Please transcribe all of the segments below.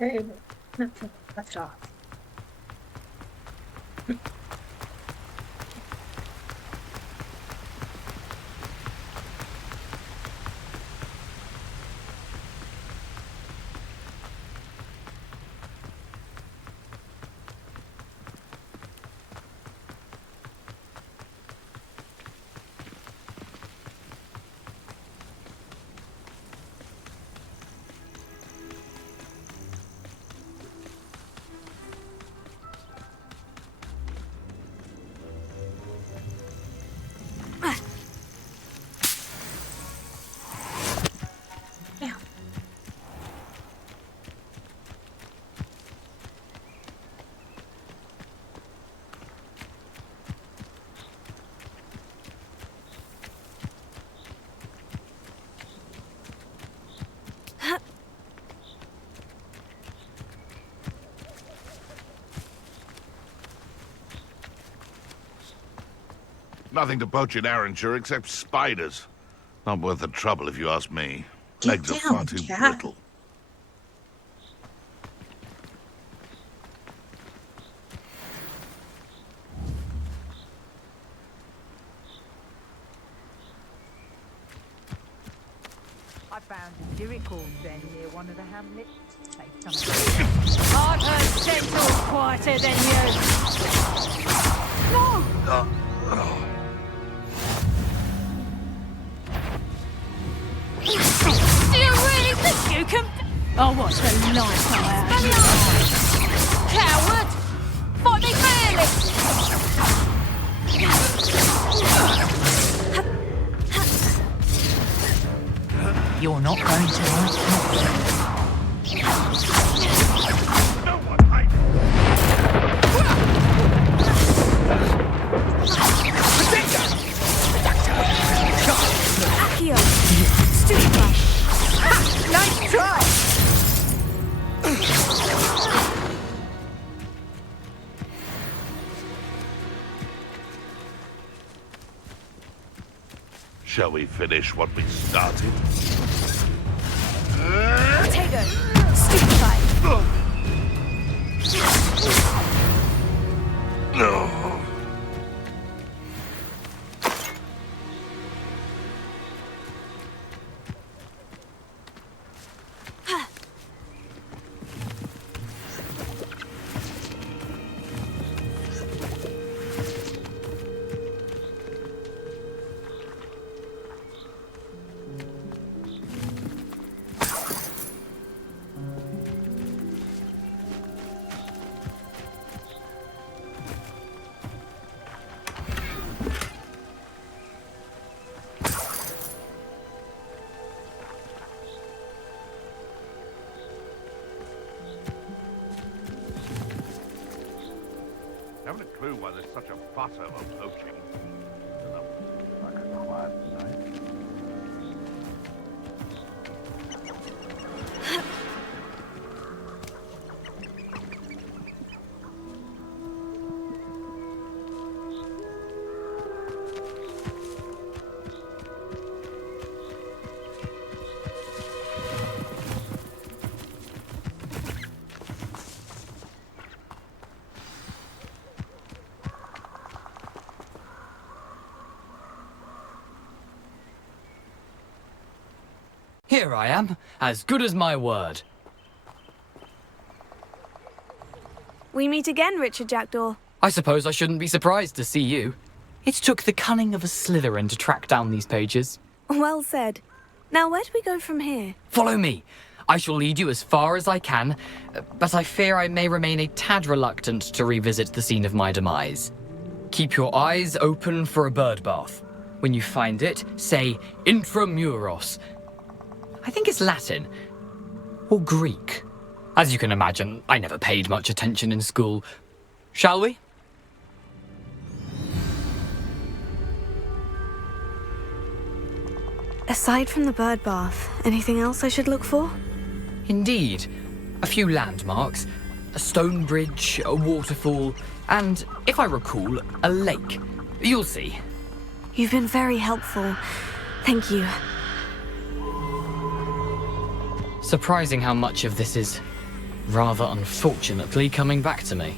Very well. That's all. Nothing to poach in Arranshire except spiders. Not worth the trouble if you ask me. Get Legs are down, far too cat. brittle. I found a miracle then near one of the hamlets. Say something. I've heard centaurs quieter than you. No! Do you really think you can... Oh, what's the life out of you? Coward! Fight me fairly! You're not going to like it. Accio! Stupefy! Nice try! Shall we finish what we started? Tego! Stupefy! No. Haven't a clue why there's such a fuss over poaching. Dunno, like a quiet night. Here I am, as good as my word. We meet again, Richard Jackdaw. I suppose I shouldn't be surprised to see you. It took the cunning of a Slytherin to track down these pages. Well said. Now, where do we go from here? Follow me. I shall lead you as far as I can, but I fear I may remain a tad reluctant to revisit the scene of my demise. Keep your eyes open for a bird bath. When you find it, say intramuros. I think it's Latin. Or Greek. As you can imagine, I never paid much attention in school. Shall we? Aside from the bird bath, anything else I should look for? Indeed. A few landmarks, a stone bridge, a waterfall, and, if I recall, a lake. You'll see. You've been very helpful. Thank you. Surprising how much of this is rather unfortunately coming back to me.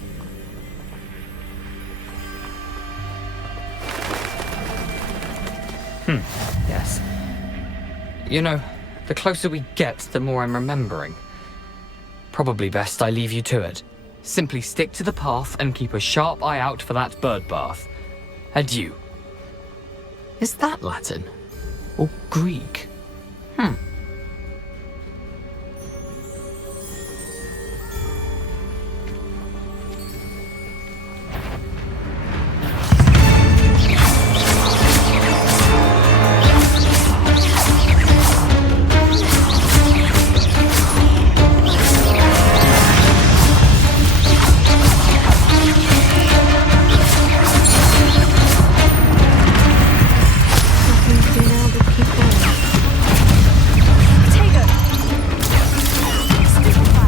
Yes. You know, the closer we get, the more I'm remembering. Probably best I leave you to it. Simply stick to the path and keep a sharp eye out for that bird bath. Adieu. Is that Latin? Or Greek? Nothing to do now but keep going. Potato! Stupefy!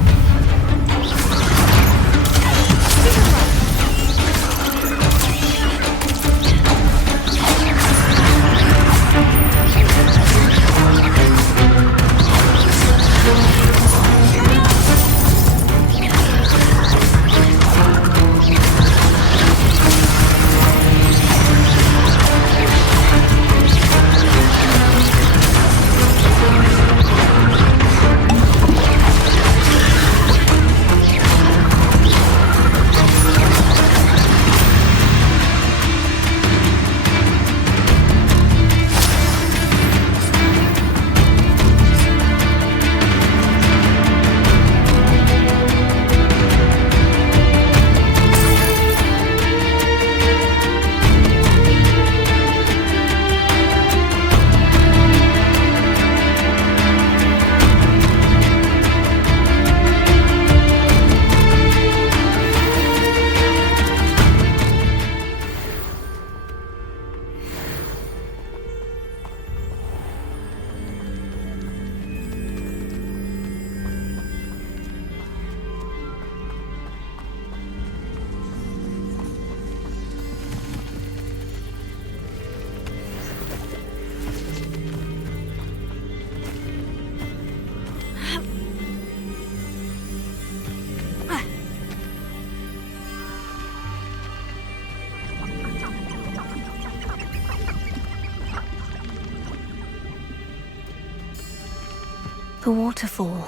The waterfall.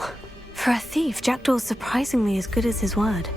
For a thief, Jackdaw's surprisingly as good as his word.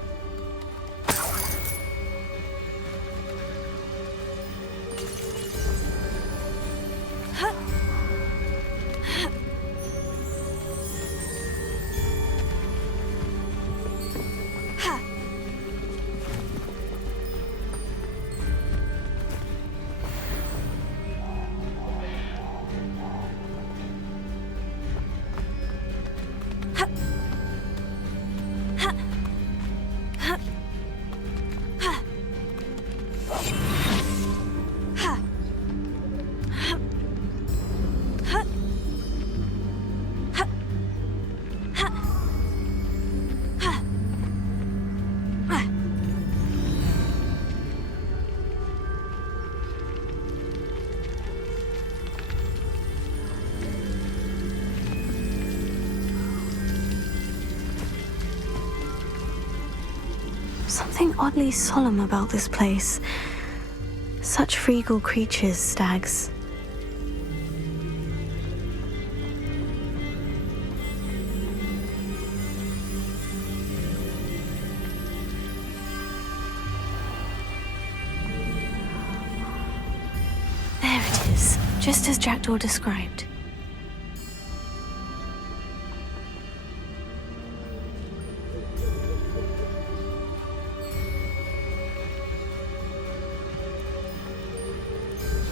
Something oddly solemn about this place. Such regal creatures, stags. There it is, just as Jackdaw described.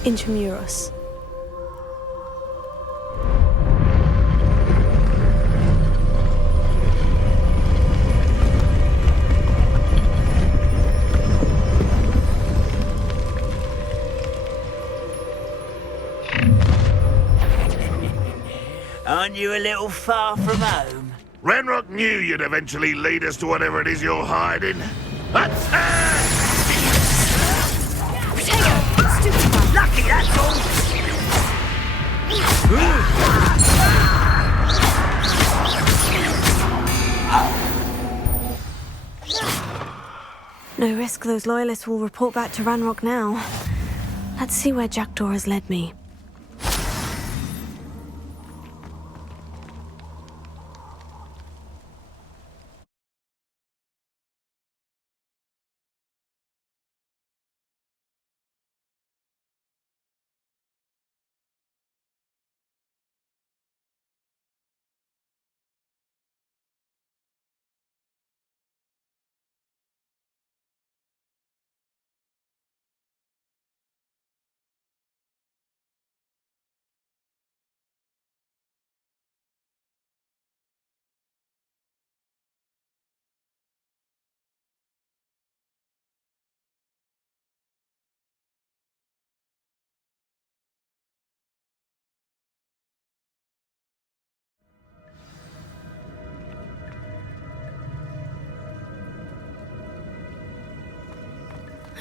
Intramuros. Aren't you a little far from home? Renrock knew you'd eventually lead us to whatever it is you're hiding. Attack! Lucky, that's all! No risk those loyalists will report back to Ranrock now. Let's see where Jackdaw has led me.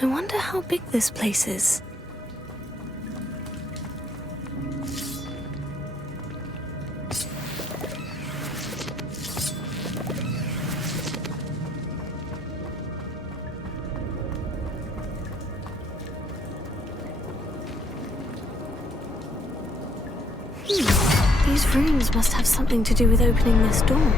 I wonder how big this place is. These runes must have something to do with opening this door.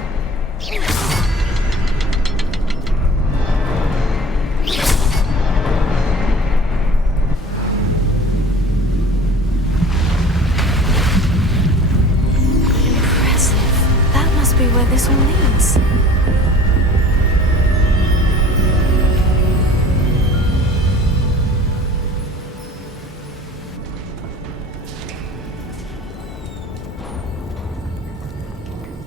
Where this all leads.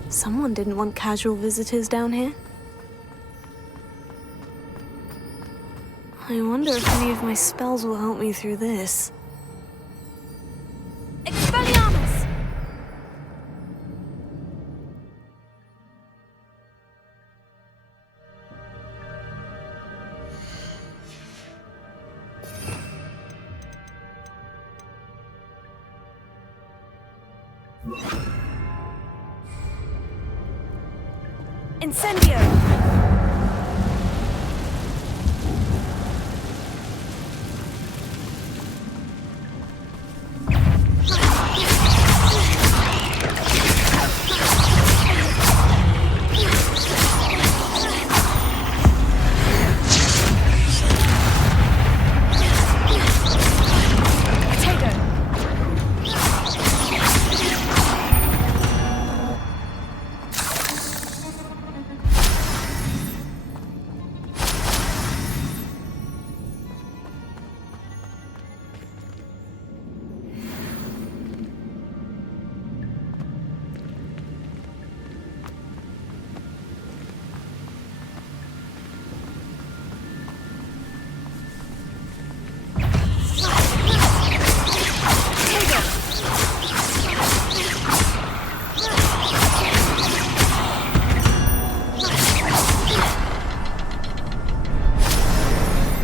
Someone didn't want casual visitors down here. I wonder if any of my spells will help me through this. Expelliarmus! Incendio!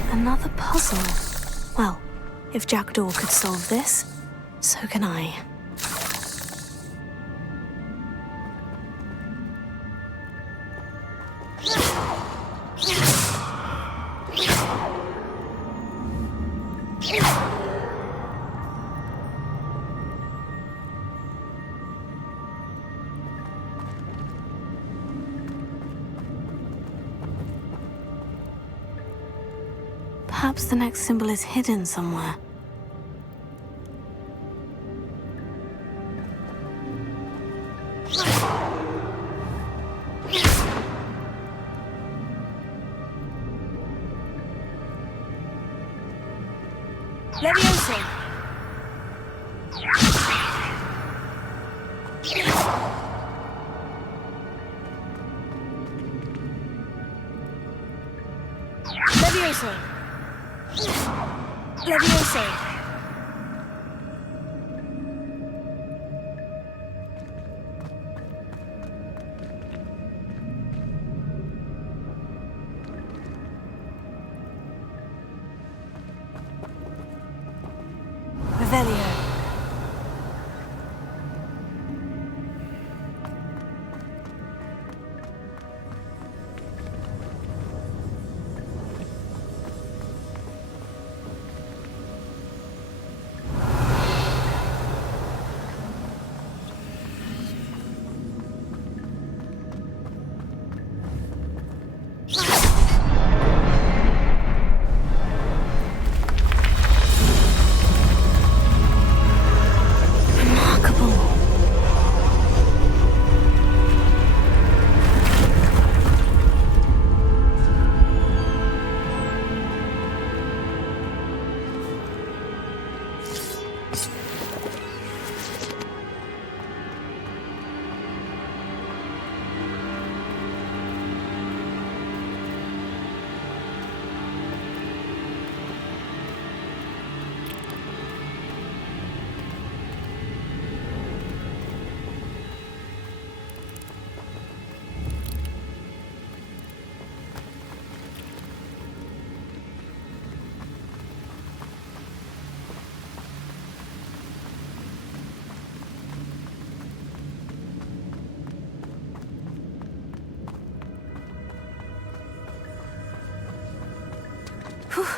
Another puzzle. Well, if Jackdaw could solve this, so can I. Perhaps the next symbol is hidden somewhere. Levioso! Levioso! Levioso! Revelio.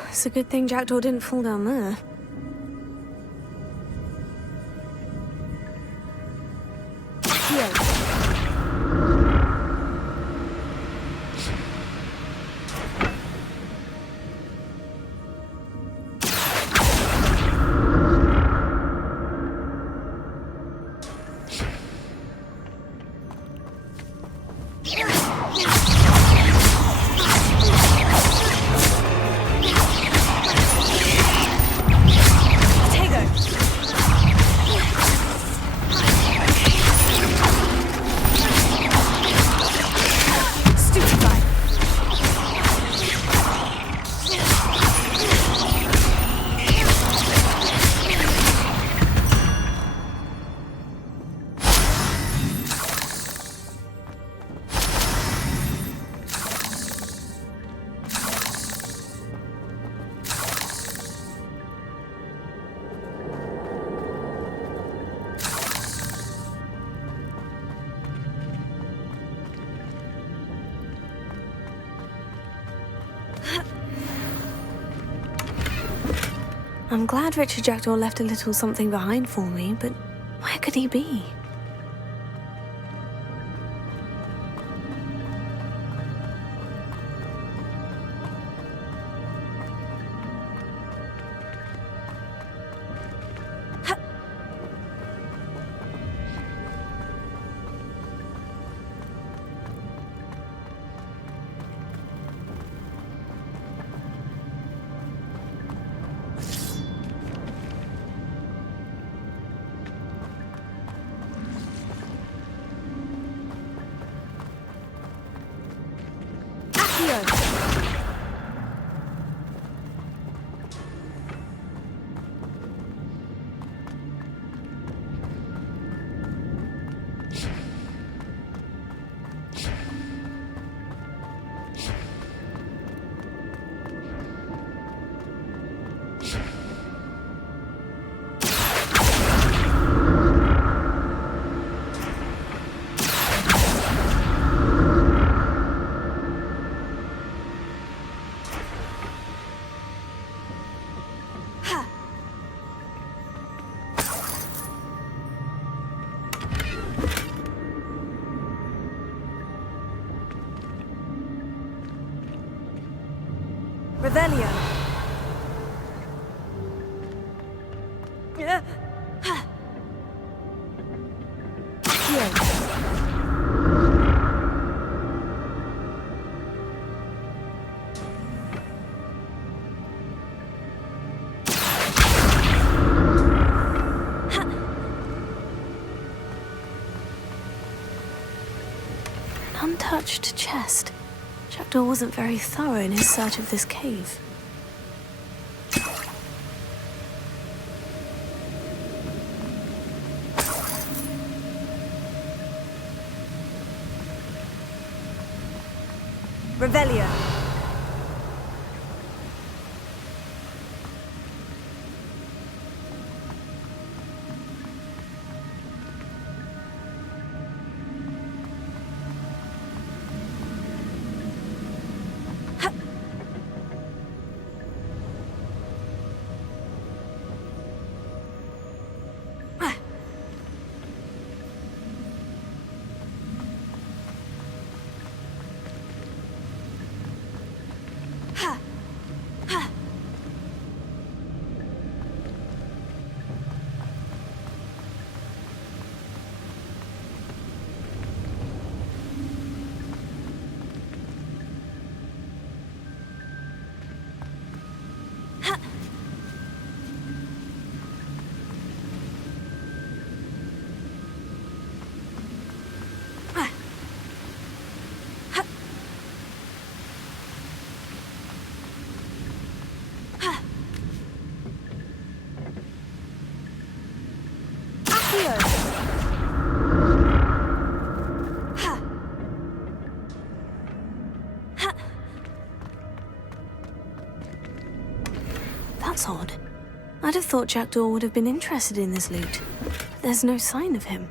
It's a good thing Jackdaw didn't fall down there. I'm glad Richard Jackdaw left a little something behind for me, but where could he be? Revelio. An untouched chest. Jackdaw wasn't very thorough in his search of this cave. Revelio. That's odd. I'd have thought Jackdaw would have been interested in this loot. There's no sign of him.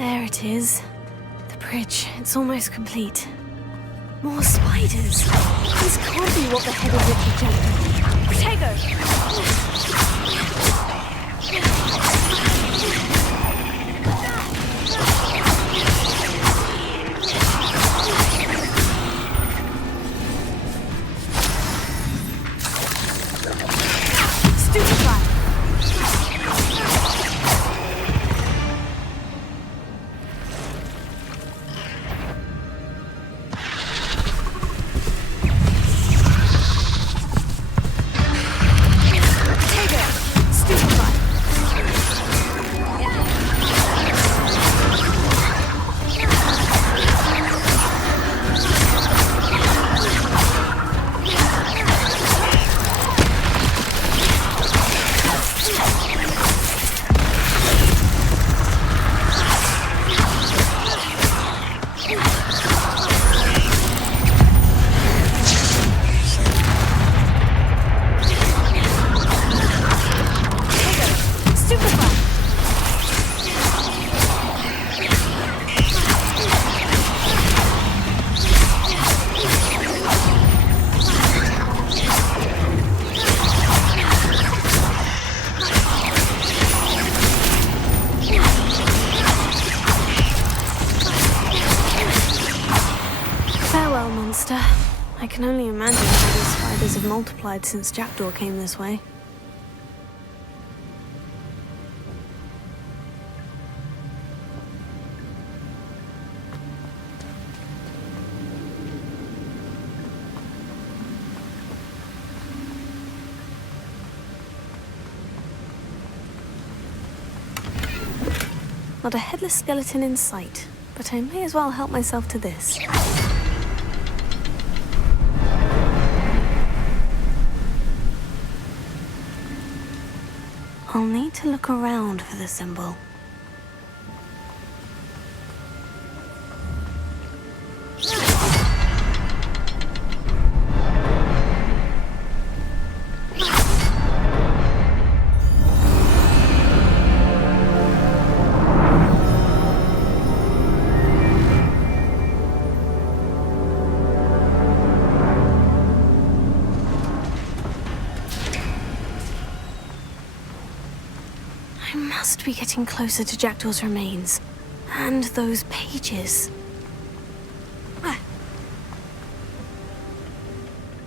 There it is. The bridge, it's almost complete. More spiders. This can't be what the head of Richard Jackdaw. Protego! I can only imagine how these spiders have multiplied since Jackdaw came this way. Not a headless skeleton in sight, but I may as well help myself to this. I'll need to look around for the symbol. I must be getting closer to Jackdaw's remains. And those pages.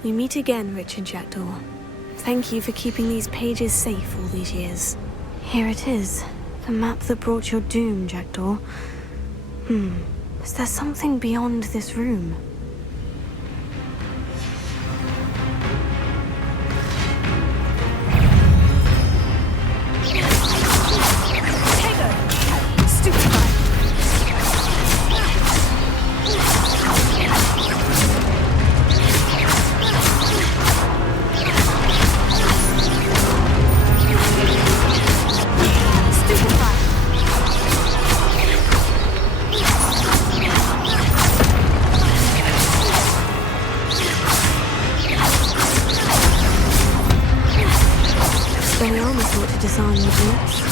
We meet again, Richard Jackdaw. Thank you for keeping these pages safe all these years. Here it is. The map that brought your doom, Jackdaw. Is there something beyond this room? Disarm the boots.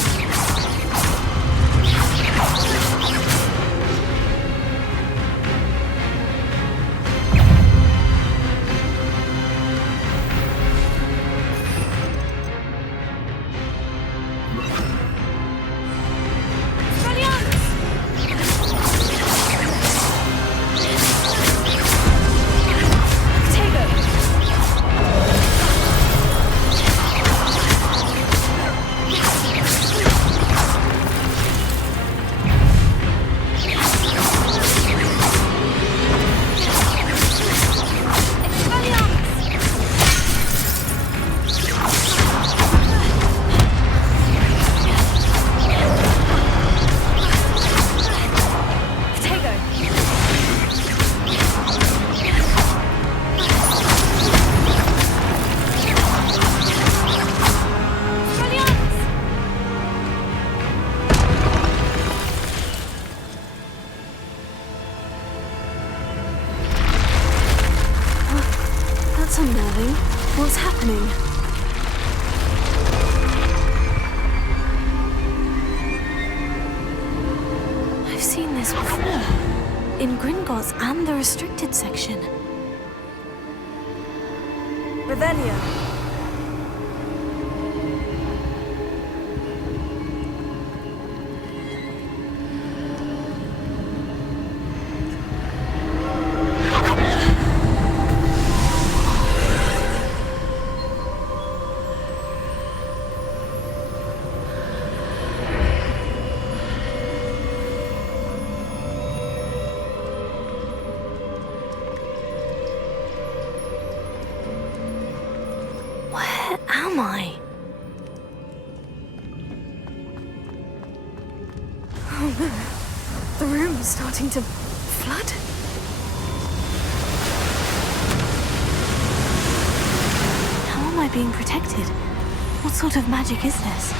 parts and the restricted section. Revelio. Where am I? Oh no. The room is starting to flood. How am I being protected? What sort of magic is this?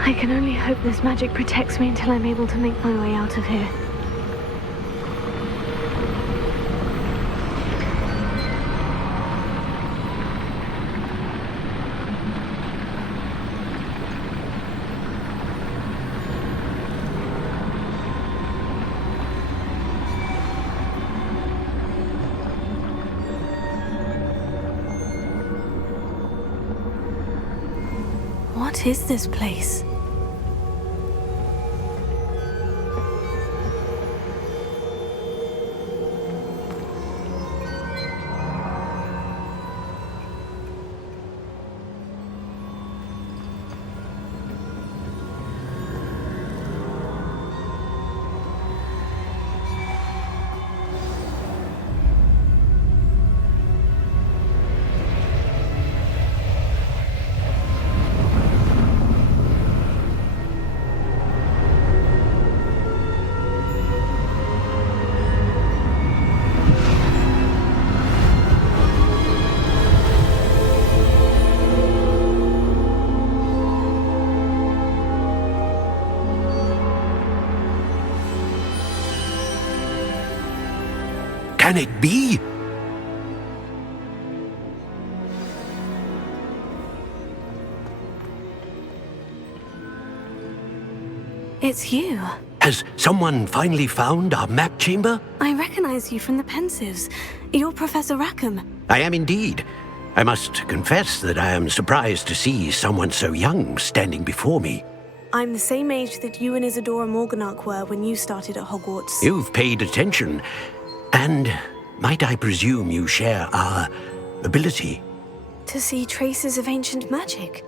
I can only hope this magic protects me until I'm able to make my way out of here. What is this place? Can it be? It's you. Has someone finally found our map chamber? I recognize you from the Pensives. You're Professor Rackham. I am indeed. I must confess that I am surprised to see someone so young standing before me. I'm the same age that you and Isadora Morganach were when you started at Hogwarts. You've paid attention. And might I presume you share our ability? To see traces of ancient magic?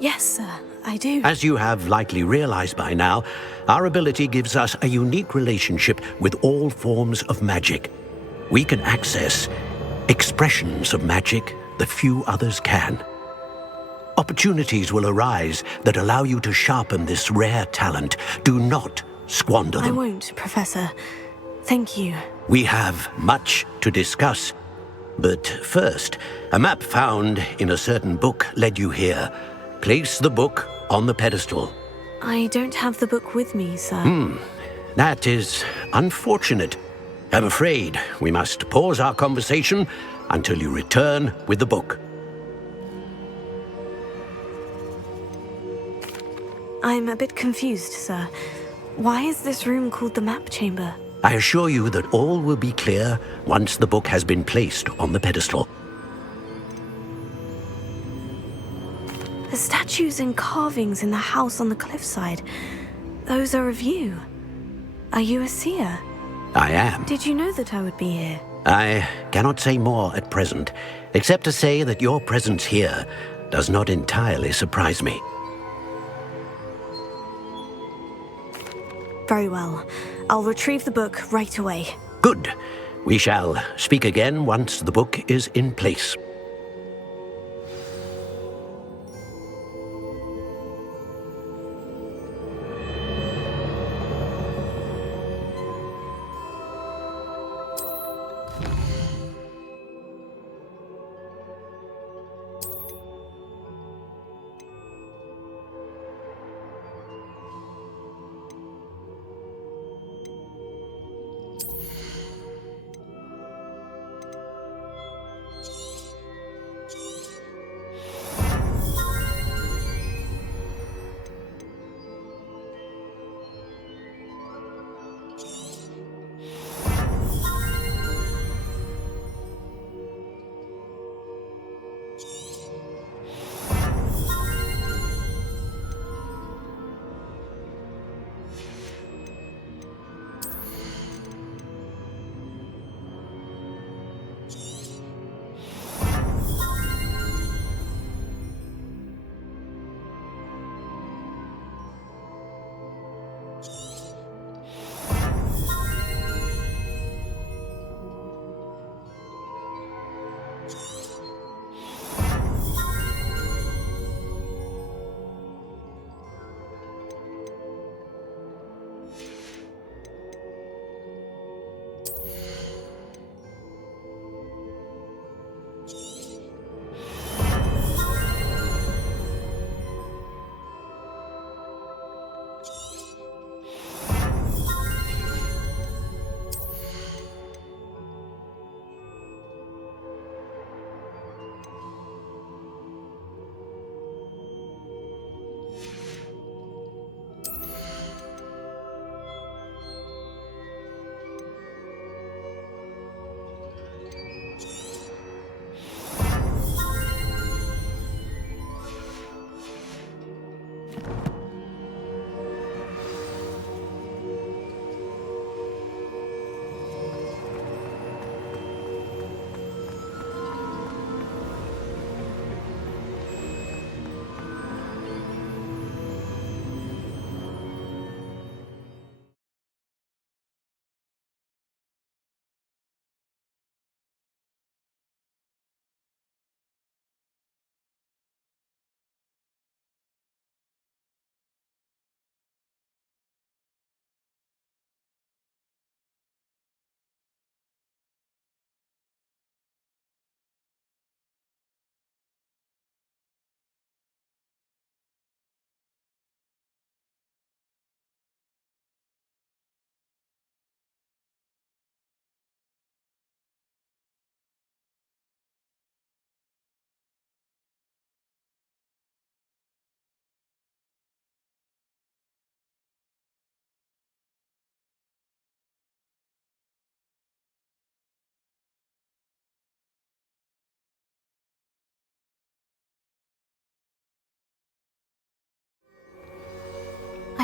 Yes, sir, I do. As you have likely realized by now, our ability gives us a unique relationship with all forms of magic. We can access expressions of magic that few others can. Opportunities will arise that allow you to sharpen this rare talent. Do not squander them. I won't, Professor. Thank you. We have much to discuss. But first, a map found in a certain book led you here. Place the book on the pedestal. I don't have the book with me, sir. That is unfortunate. I'm afraid we must pause our conversation until you return with the book. I'm a bit confused, sir. Why is this room called the map chamber? I assure you that all will be clear once the book has been placed on the pedestal. The statues and carvings in the house on the cliffside, those are of you. Are you a seer? I am. Did you know that I would be here? I cannot say more at present, except to say that your presence here does not entirely surprise me. Very well. I'll retrieve the book right away. Good. We shall speak again once the book is in place.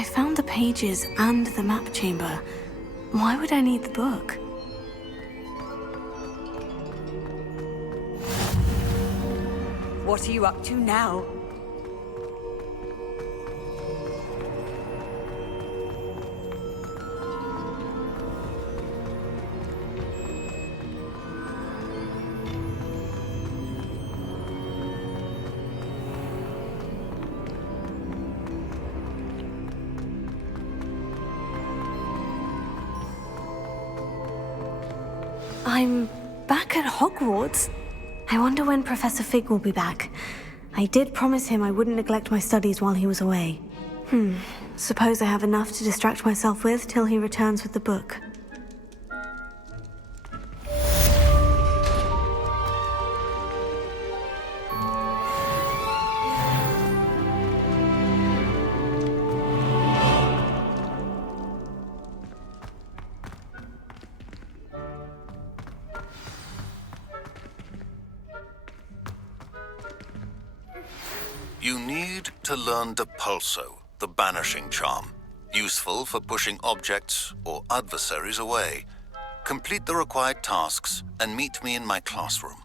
I found the pages and the map chamber. Why would I need the book? What are you up to now? I'm back at Hogwarts. I wonder when Professor Fig will be back. I did promise him I wouldn't neglect my studies while he was away. Suppose I have enough to distract myself with till he returns with the book. You need to learn Depulso, the banishing charm, useful for pushing objects or adversaries away. Complete the required tasks and meet me in my classroom.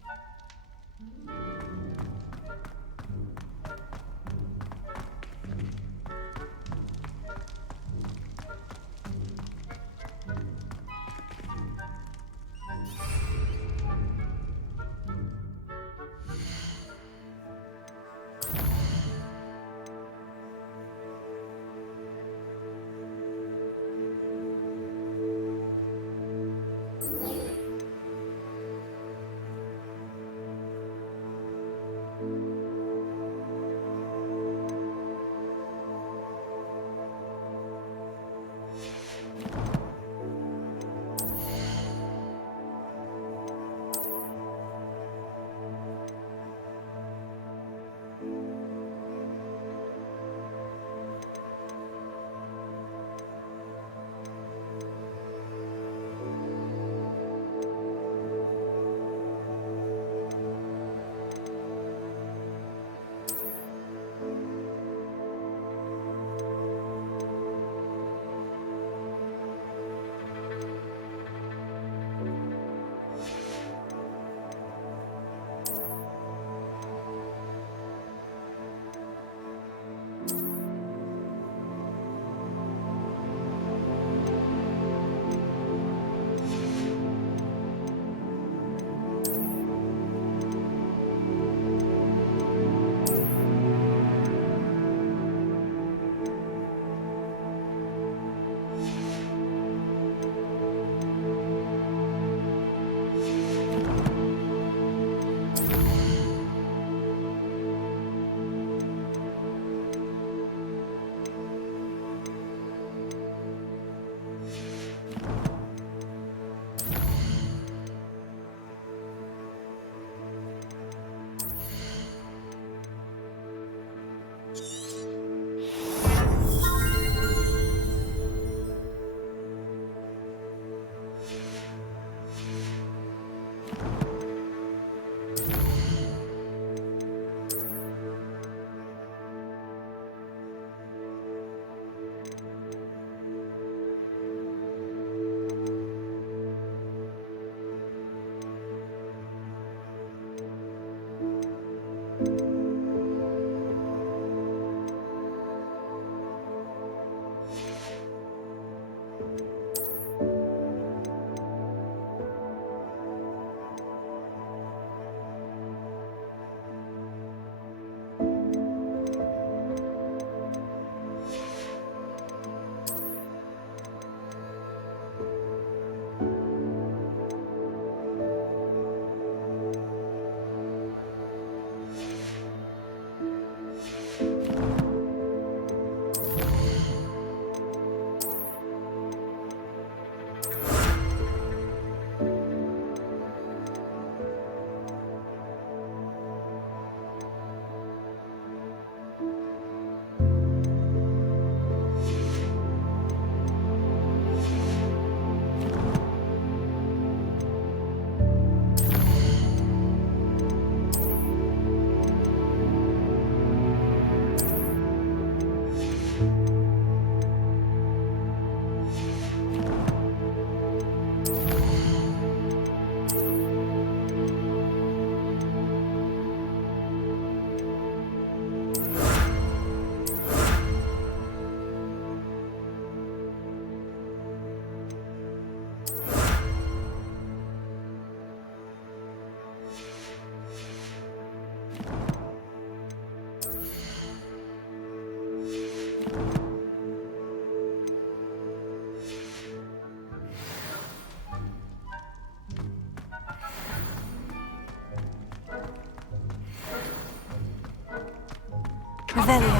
Revelio.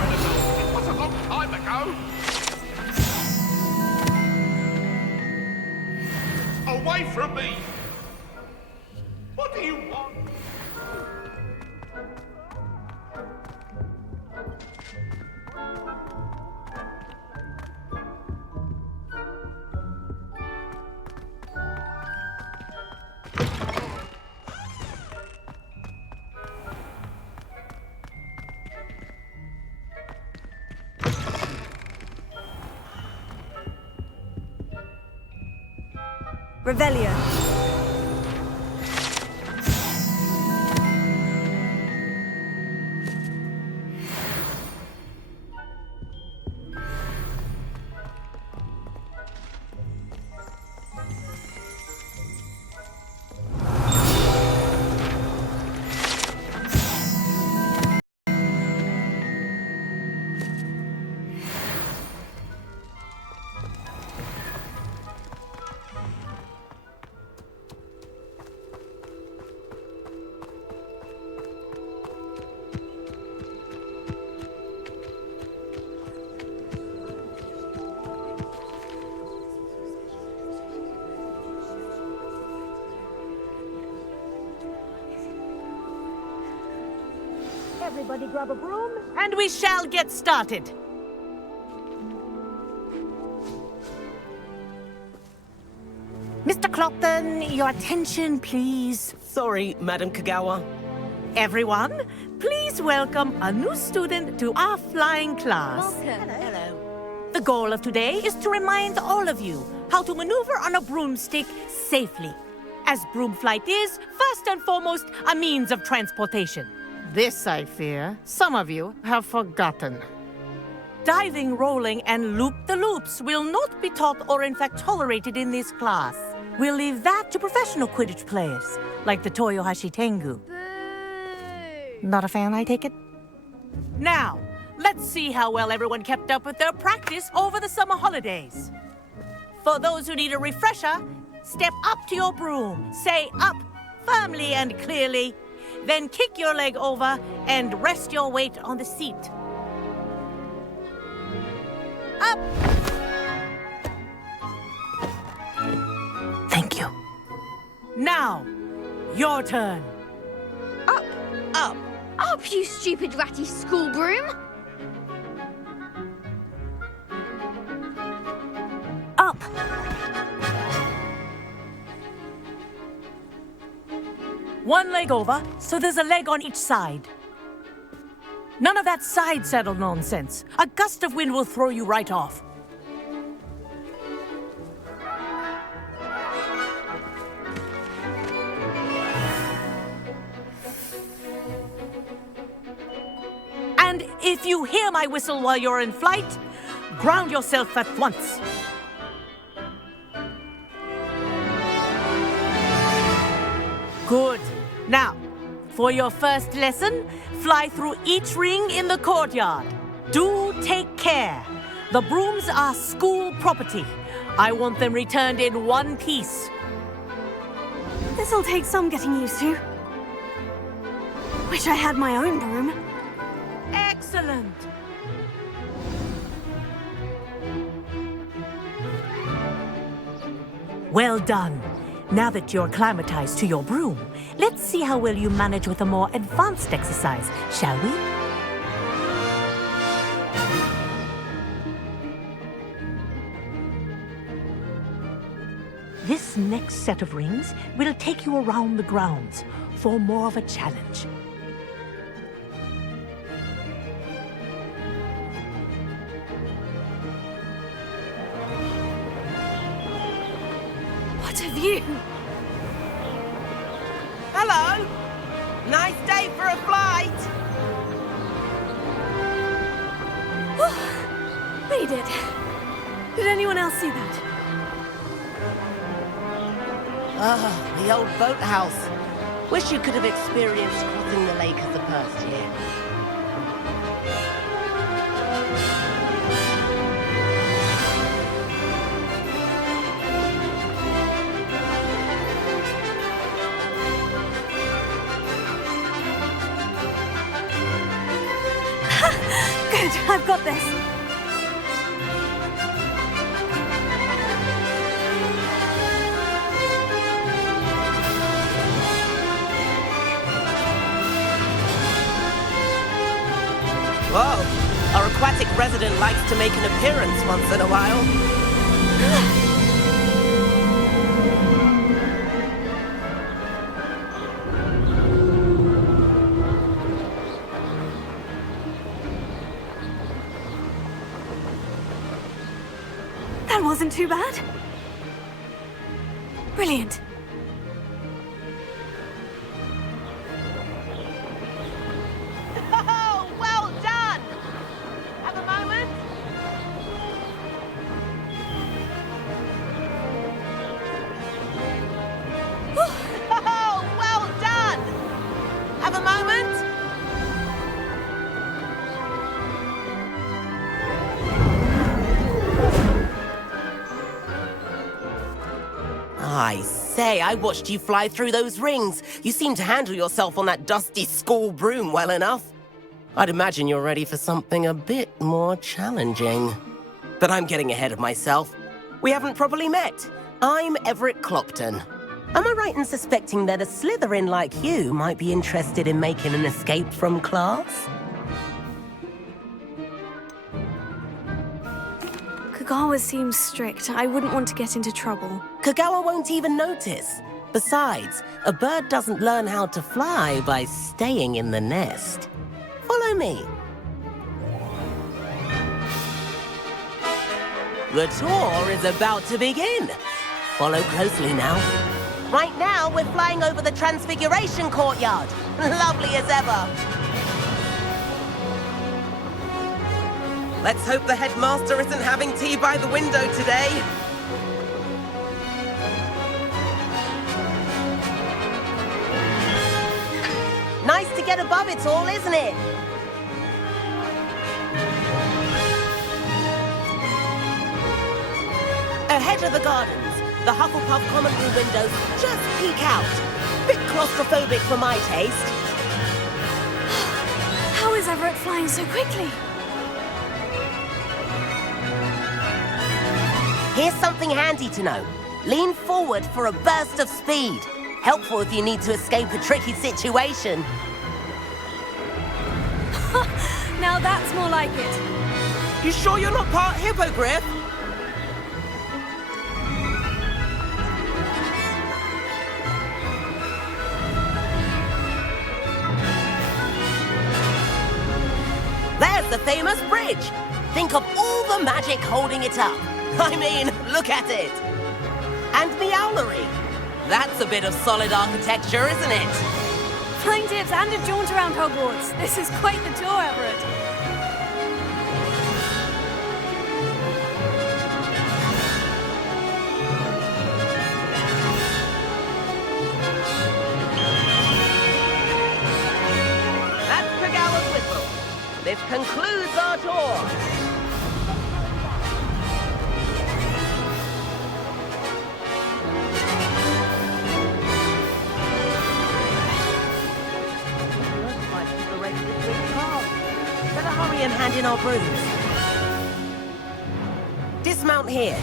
It was a long time ago. Away from me! What do you want? Revelio. Everybody grab a broom, and we shall get started. Mr. Clopton, your attention, please. Sorry, Madam Kagawa. Everyone, please welcome a new student to our flying class. Hello. The goal of today is to remind all of you how to maneuver on a broomstick safely, as broom flight is, first and foremost, a means of transportation. This, I fear, some of you have forgotten. Diving, rolling, and loop-the-loops will not be taught or in fact tolerated in this class. We'll leave that to professional Quidditch players, like the Toyohashi Tengu. Not a fan, I take it? Now, let's see how well everyone kept up with their practice over the summer holidays. For those who need a refresher, step up to your broom, say up firmly and clearly, then kick your leg over and rest your weight on the seat. Up! Thank you. Now, your turn. Up, Up! up, you stupid ratty school broom! Up! One leg over, so there's a leg on each side. None of that side saddle nonsense. A gust of wind will throw you right off. And if you hear my whistle while you're in flight, ground yourself at once. Good. Now, for your first lesson, fly through each ring in the courtyard. Do take care. The brooms are school property. I want them returned in one piece. This'll take some getting used to. Wish I had my own broom. Excellent. Well done. Now that you're acclimatized to your broom, let's see how well you manage with a more advanced exercise, shall we? This next set of rings will take you around the grounds for more of a challenge. What a view! Hello! Nice day for a flight! They did. Did anyone else see that? Ah, the old boathouse. Wish you could have experienced crossing the lake as a first year. Good, I've got this. Whoa! Our aquatic resident likes to make an appearance once in a while. That wasn't too bad. Brilliant. Oh, well done! Have a moment? Oh, well done! Have a moment? I say, I watched you fly through those rings. You seem to handle yourself on that dusty school broom well enough. I'd imagine you're ready for something a bit more challenging. But I'm getting ahead of myself. We haven't properly met. I'm Everett Clopton. Am I right in suspecting that a Slytherin like you might be interested in making an escape from class? Kagawa seems strict. I wouldn't want to get into trouble. Kagawa won't even notice. Besides, a bird doesn't learn how to fly by staying in the nest. Follow me. The tour is about to begin. Follow closely now. Right now, we're flying over the Transfiguration Courtyard. Lovely as ever. Let's hope the headmaster isn't having tea by the window today. Nice to get above it all, isn't it? Ahead of the gardens, the Hufflepuff common room windows just peek out. Bit claustrophobic for my taste. How is Everett flying so quickly? Here's something handy to know. Lean forward for a burst of speed. Helpful if you need to escape a tricky situation. Now that's more like it. You sure you're not part hippogriff? There's the famous bridge. Think of all the magic holding it up. I mean, look at it. And Meowlery. That's a bit of solid architecture, isn't it? Flying tips and a jaunt around Hogwarts. This is quite the tour, Everett. That's Kagawa's whistle. This concludes our tour. Better hurry and hand in our brooms. Dismount here.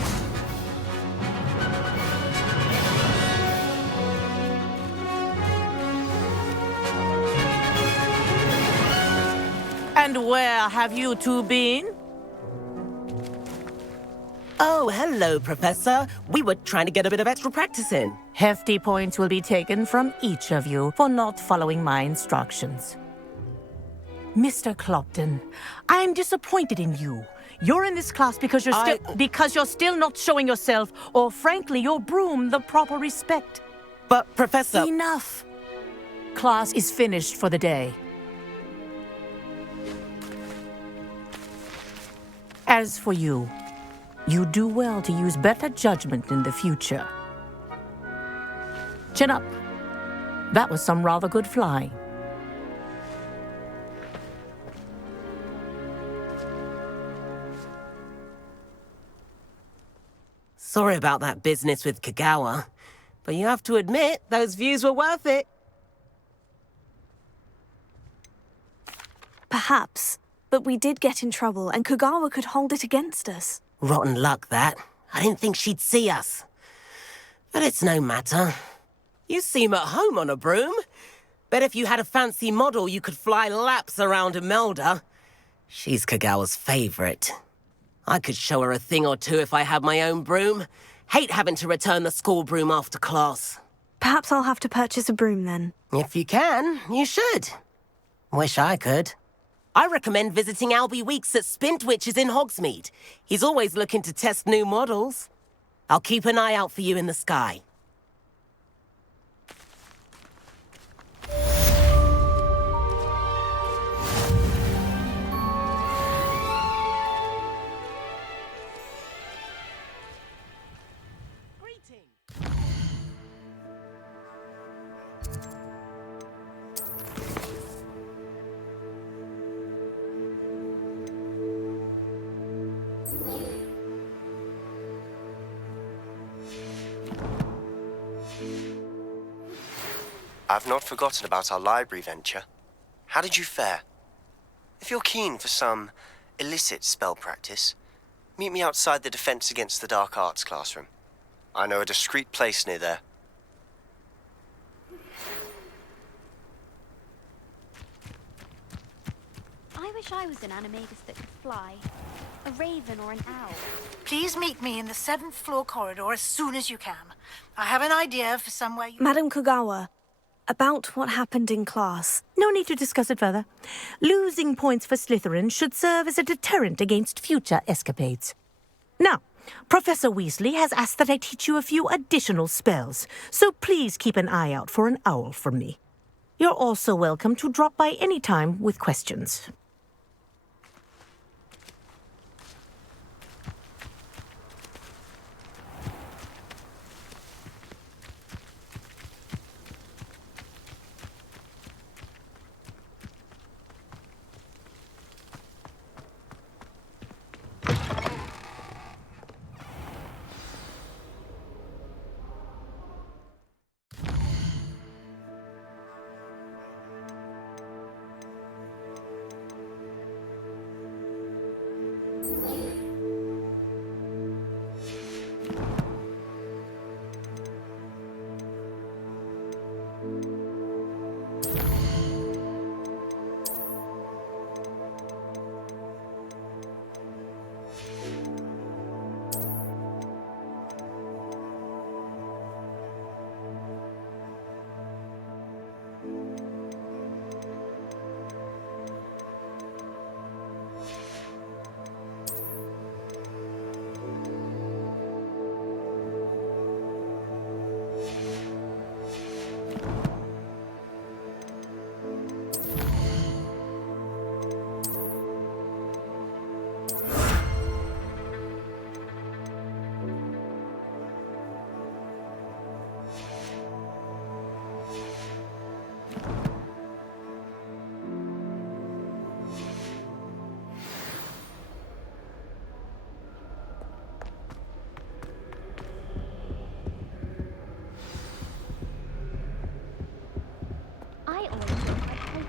And where have you two been? Oh, hello, Professor. We were trying to get a bit of extra practice in. Hefty points will be taken from each of you for not following my instructions. Mr. Clopton, I'm disappointed in you. You're in this class because you're still not showing yourself, or frankly, your broom the proper respect. But, Professor... Enough. Class is finished for the day. As for you, you do well to use better judgment in the future. Chin up. That was some rather good flying. Sorry about that business with Kagawa, but you have to admit, those views were worth it. Perhaps, but we did get in trouble and Kugawa could hold it against us. Rotten luck, that. I didn't think she'd see us. But it's no matter. You seem at home on a broom. Bet if you had a fancy model, you could fly laps around Imelda. She's Kagawa's favorite. I could show her a thing or two if I had my own broom. Hate having to return the school broom after class. Perhaps I'll have to purchase a broom then. If you can, you should. Wish I could. I recommend visiting Albie Weeks at Spintwitches in Hogsmeade. He's always looking to test new models. I'll keep an eye out for you in the sky. I've not forgotten about our library venture. How did you fare? If you're keen for some illicit spell practice, meet me outside the Defense Against the Dark Arts classroom. I know a discreet place near there. I wish I was an animagus that could fly. A raven or an owl. Please meet me in the 7th floor corridor as soon as you can. I have an idea for somewhere you... Madam Kugawa, about what happened in class. No need to discuss it further. Losing points for Slytherin should serve as a deterrent against future escapades. Now, Professor Weasley has asked that I teach you a few additional spells, so please keep an eye out for an owl from me. You're also welcome to drop by any time with questions. I always thought I'd hope.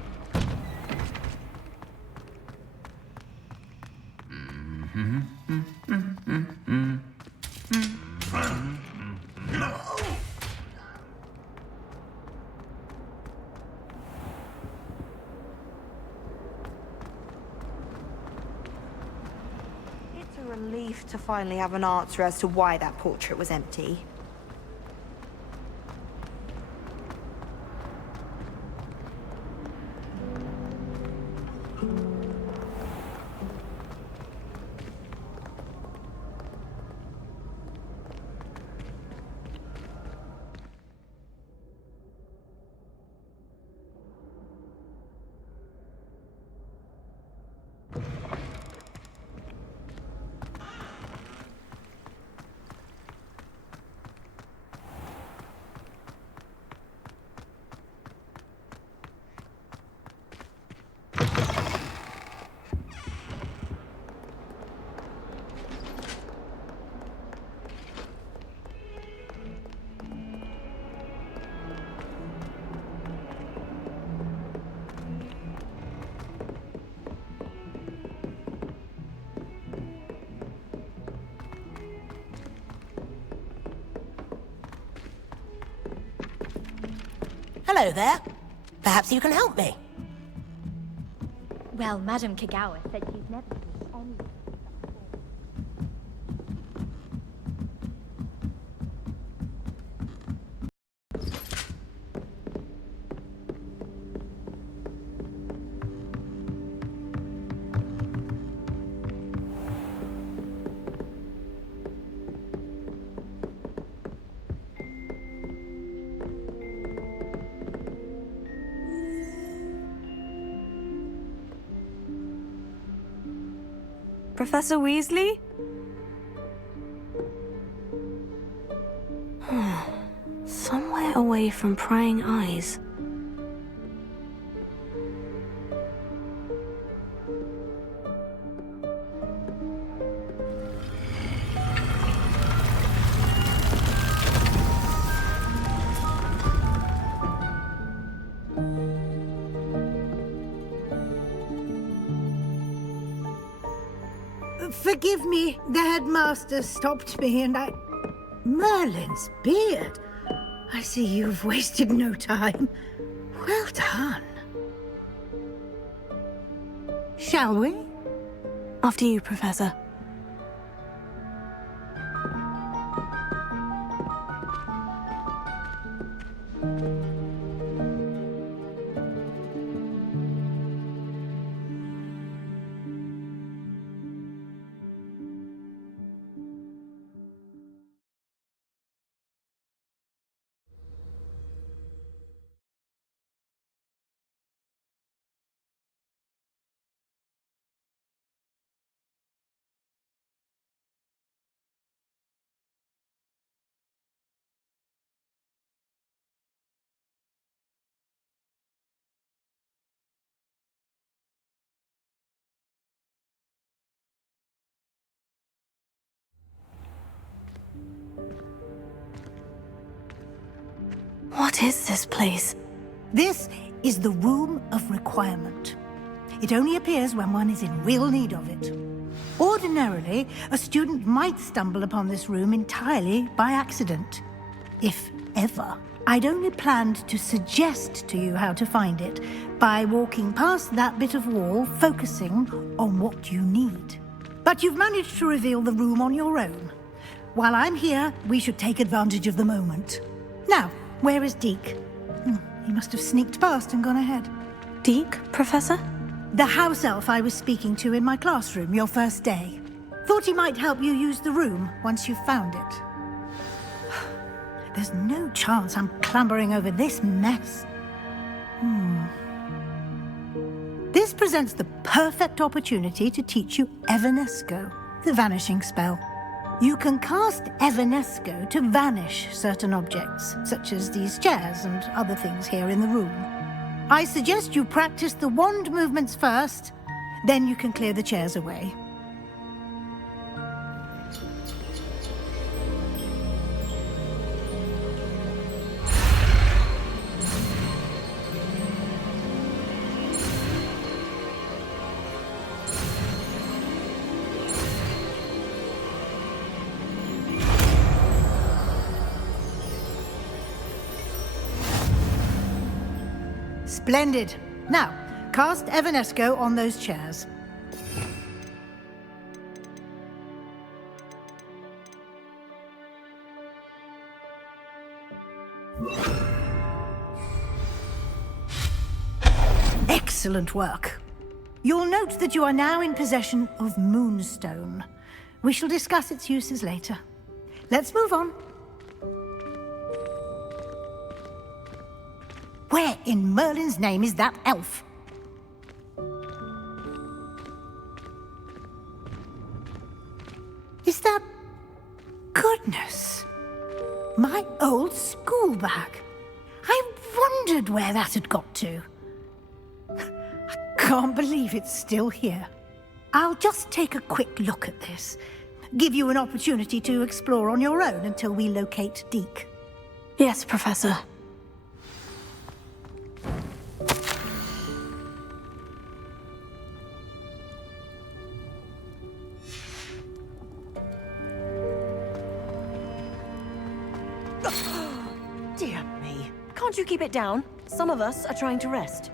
It's a relief to finally have an answer as to why that portrait was empty. Hello there. Perhaps you can help me. Well, Madame Kagawa said she's never seen any. Professor Weasley? Somewhere away from prying eyes. Forgive me, the headmaster stopped me and I... Merlin's beard. I see you've wasted no time. Well done. Shall we? After you, Professor. What is this place? This is the Room of Requirement. It only appears when one is in real need of it. Ordinarily, a student might stumble upon this room entirely by accident, if ever. I'd only planned to suggest to you how to find it by walking past that bit of wall, focusing on what you need. But you've managed to reveal the room on your own. While I'm here, we should take advantage of the moment. Now, where is Deke? He must have sneaked past and gone ahead. Deke, Professor? The house elf I was speaking to in my classroom your first day. Thought he might help you use the room once you've found it. There's no chance I'm clambering over this mess. This presents the perfect opportunity to teach you Evanesco, the vanishing spell. You can cast Evanesco to vanish certain objects, such as these chairs and other things here in the room. I suggest you practice the wand movements first, then you can clear the chairs away. Splendid. Now, cast Evanesco on those chairs. Excellent work. You'll note that you are now in possession of Moonstone. We shall discuss its uses later. Let's move on. Where in Merlin's name is that elf? Is that... Goodness! My old school bag. I wondered where that had got to. I can't believe it's still here. I'll just take a quick look at this. Give you an opportunity to explore on your own until we locate Deke. Yes, Professor. Dear me. Can't you keep it down? Some of us are trying to rest.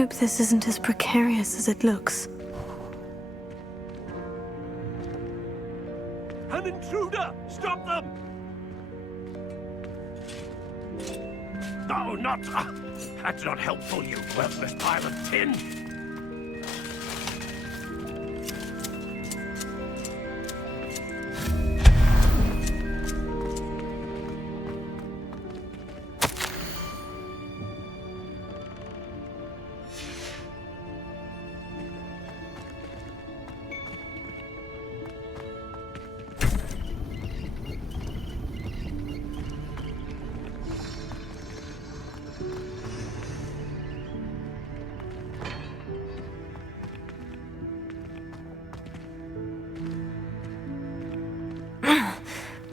Hope this isn't as precarious as it looks. An intruder! Stop them! No, not... that's not helpful, you worthless pile of tin!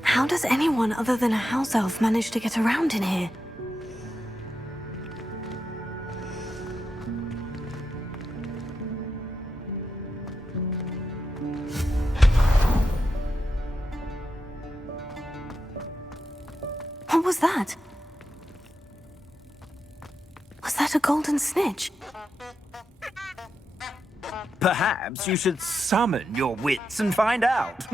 How does anyone other than a house elf manage to get around in here? What was that? Was that a golden snitch? Perhaps you should summon your wits and find out.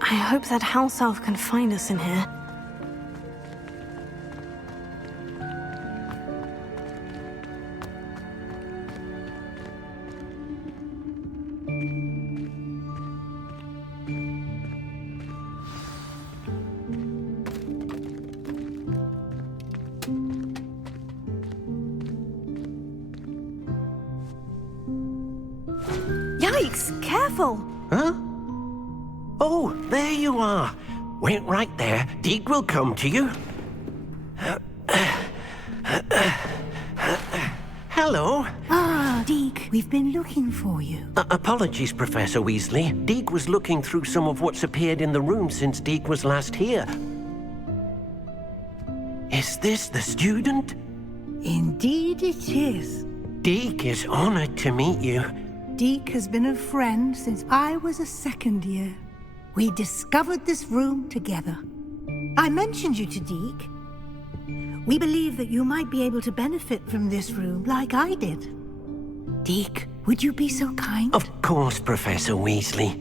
I hope that house elf can find us in here. Yikes! Careful! Huh? Oh, there you are. Wait right there. Deke will come to you. Hello. Ah, Deke, we've been looking for you. Apologies, Professor Weasley. Deke was looking through some of what's appeared in the room since Deke was last here. Is this the student? Indeed it is. Deke is honored to meet you. Deke has been a friend since I was a second year. We discovered this room together. I mentioned you to Deke. We believe that you might be able to benefit from this room like I did. Deke, would you be so kind? Of course, Professor Weasley.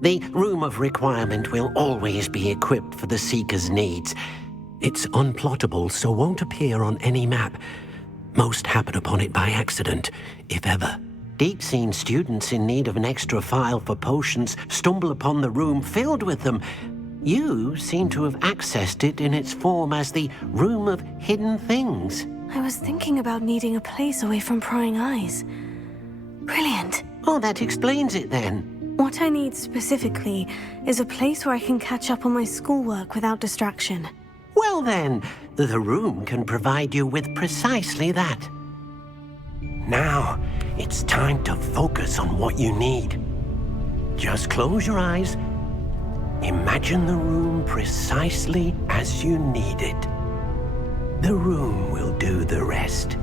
The Room of Requirement will always be equipped for the Seeker's needs. It's unplottable, so won't appear on any map. Most happen upon it by accident, if ever. Deke's seen students in need of an extra file for potions stumble upon the room filled with them. You seem to have accessed it in its form as the Room of Hidden Things. I was thinking about needing a place away from prying eyes. Brilliant. Oh, that explains it then. What I need specifically is a place where I can catch up on my schoolwork without distraction. Well then, the room can provide you with precisely that. Now, it's time to focus on what you need. Just close your eyes. Imagine the room precisely as you need it. The room will do the rest.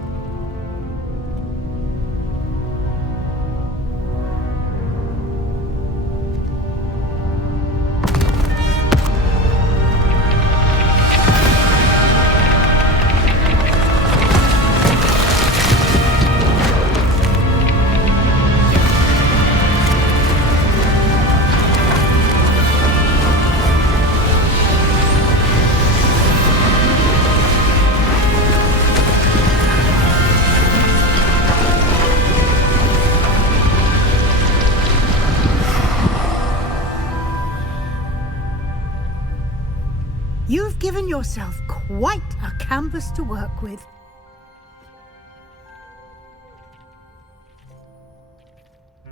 You've given yourself quite a canvas to work with.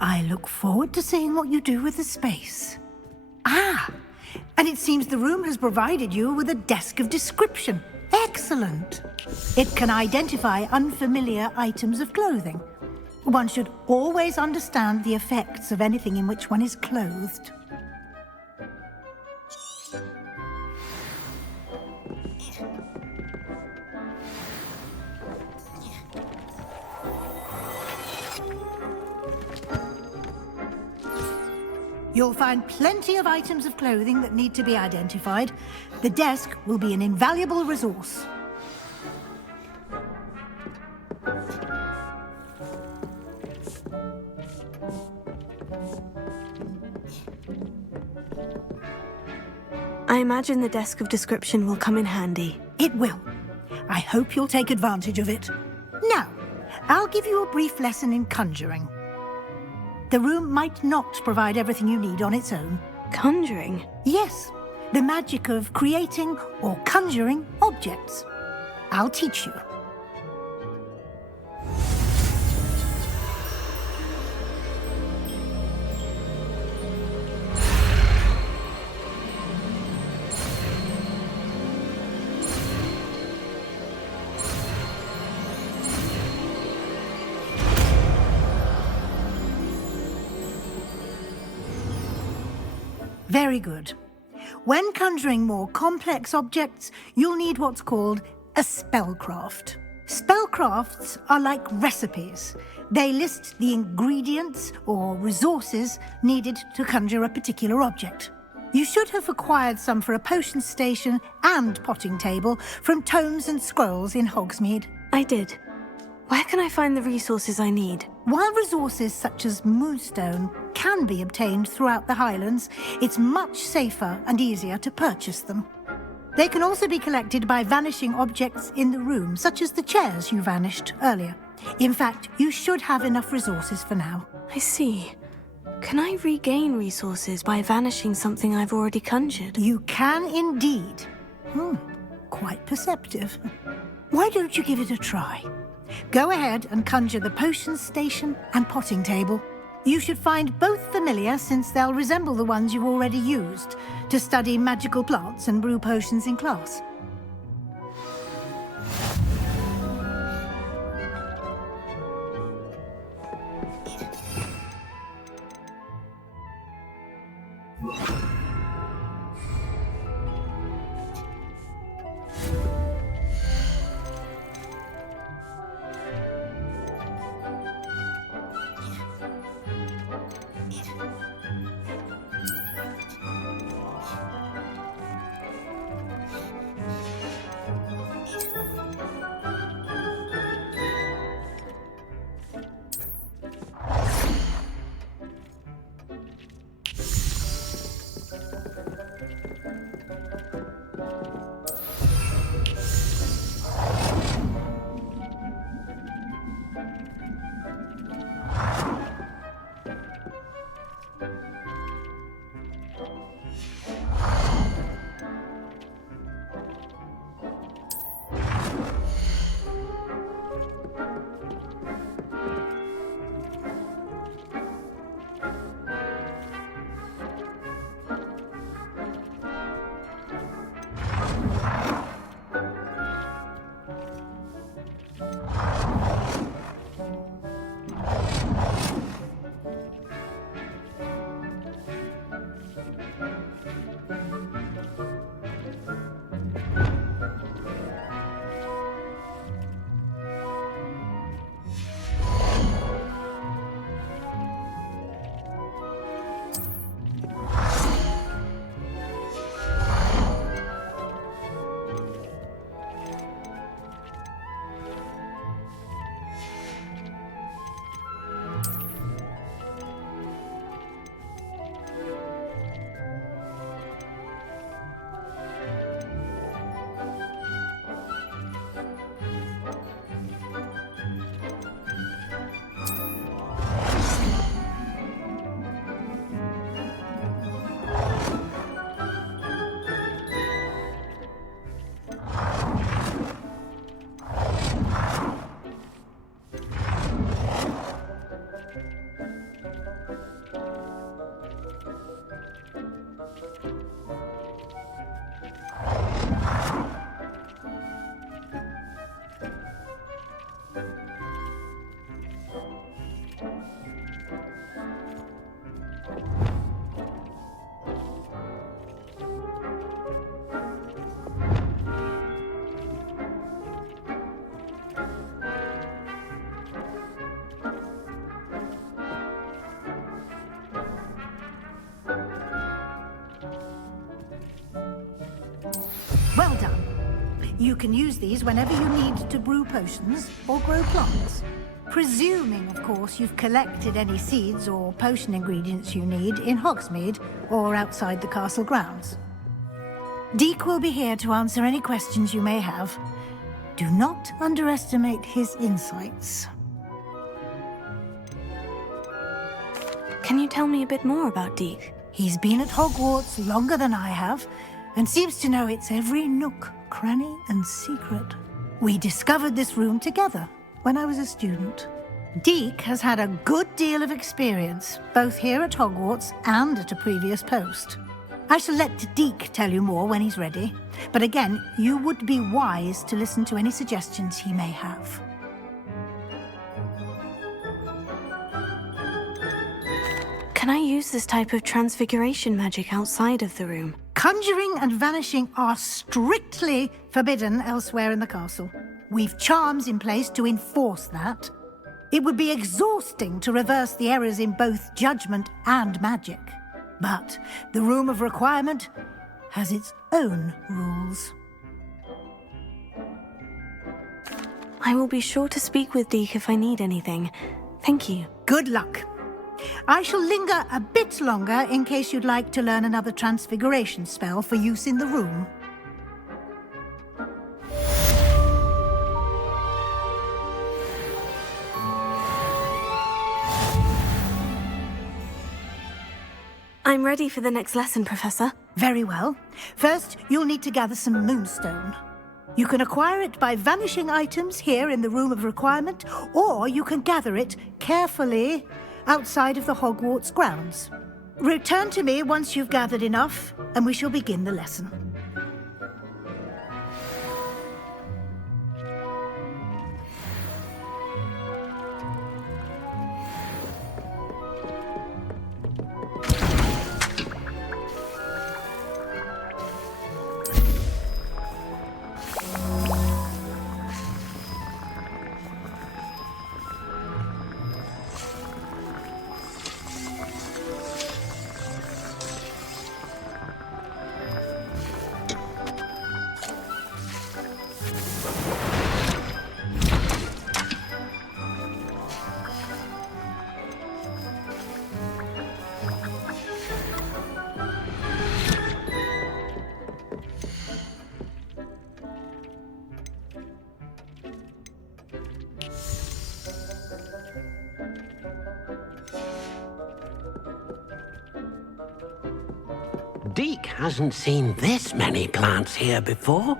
I look forward to seeing what you do with the space. Ah, and it seems the room has provided you with a desk of description. Excellent. It can identify unfamiliar items of clothing. One should always understand the effects of anything in which one is clothed. You'll find plenty of items of clothing that need to be identified. The desk will be an invaluable resource. I imagine the desk of description will come in handy. It will. I hope you'll take advantage of it. Now, I'll give you a brief lesson in conjuring. The room might not provide everything you need on its own. Conjuring? Yes, the magic of creating or conjuring objects. I'll teach you. Very good. When conjuring more complex objects, you'll need what's called a spellcraft. Spellcrafts are like recipes. They list the ingredients or resources needed to conjure a particular object. You should have acquired some for a potion station and potting table from tomes and scrolls in Hogsmeade. I did. Where can I find the resources I need? While resources such as moonstone can be obtained throughout the Highlands, it's much safer and easier to purchase them. They can also be collected by vanishing objects in the room, such as the chairs you vanished earlier. In fact, you should have enough resources for now. I see. Can I regain resources by vanishing something I've already conjured? You can indeed. Quite perceptive. Why don't you give it a try? Go ahead and conjure the potion station and potting table. You should find both familiar, since they'll resemble the ones you've already used to study magical plants and brew potions in class. You can use these whenever you need to brew potions or grow plants. Presuming, of course, you've collected any seeds or potion ingredients you need in Hogsmeade or outside the castle grounds. Deek will be here to answer any questions you may have. Do not underestimate his insights. Can you tell me a bit more about Deek? He's been at Hogwarts longer than I have, and seems to know its every nook, cranny, and secret. We discovered this room together when I was a student. Deek has had a good deal of experience, both here at Hogwarts and at a previous post. I shall let Deek tell you more when he's ready, but again, you would be wise to listen to any suggestions he may have. Can I use this type of transfiguration magic outside of the room? Conjuring and vanishing are strictly forbidden elsewhere in the castle. We've charms in place to enforce that. It would be exhausting to reverse the errors in both judgment and magic. But the Room of Requirement has its own rules. I will be sure to speak with Deek if I need anything. Thank you. Good luck. I shall linger a bit longer in case you'd like to learn another transfiguration spell for use in the room. I'm ready for the next lesson, Professor. Very well. First, you'll need to gather some moonstone. You can acquire it by vanishing items here in the Room of Requirement, or you can gather it carefully outside of the Hogwarts grounds. Return to me once you've gathered enough, and we shall begin the lesson. Deek hasn't seen this many plants here before.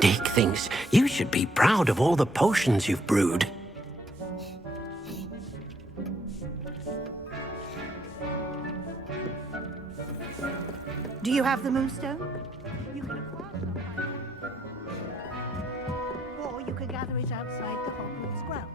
Deek thinks you should be proud of all the potions you've brewed. Do you have the moonstone? You can acquire some, or you can gather it outside the Hogwarts grounds.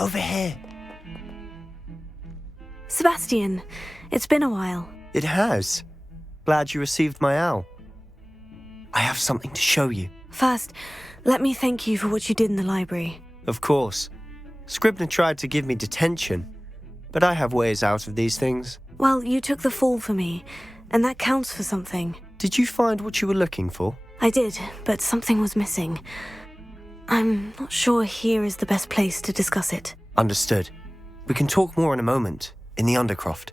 Over here. Sebastian, it's been a while. It has. Glad you received my owl. I have something to show you. First, let me thank you for what you did in the library. Of course. Scribner tried to give me detention, but I have ways out of these things. Well, you took the fall for me, and that counts for something. Did you find what you were looking for? I did, but something was missing. I'm not sure here is the best place to discuss it. Understood. We can talk more in a moment, in the Undercroft.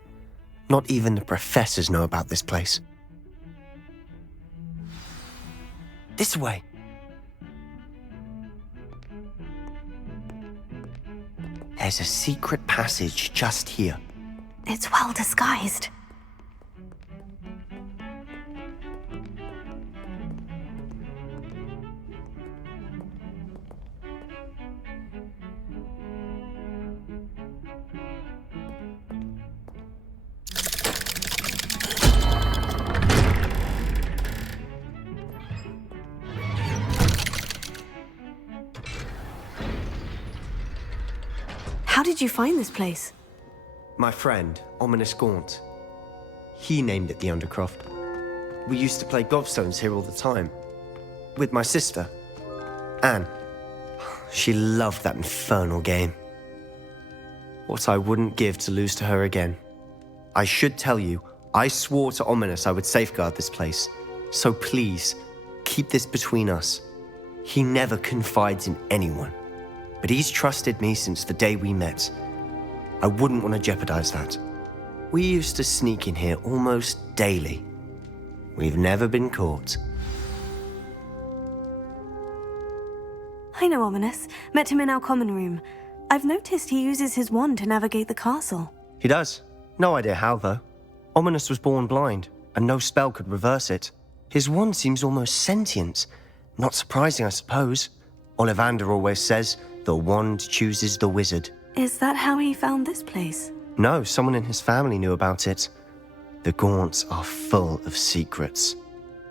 Not even the professors know about this place. This way. There's a secret passage just here. It's well disguised. How did you find this place? My friend, Ominous Gaunt. He named it the Undercroft. We used to play gobstones here all the time. With my sister, Anne. She loved that infernal game. What I wouldn't give to lose to her again. I should tell you, I swore to Ominous I would safeguard this place. So please, keep this between us. He never confides in anyone. But he's trusted me since the day we met. I wouldn't want to jeopardize that. We used to sneak in here almost daily. We've never been caught. I know Ominous. Met him in our common room. I've noticed he uses his wand to navigate the castle. He does. No idea how, though. Ominous was born blind, and no spell could reverse it. His wand seems almost sentient. Not surprising, I suppose. Ollivander always says, the wand chooses the wizard. Is that how he found this place? No, someone in his family knew about it. The Gaunts are full of secrets.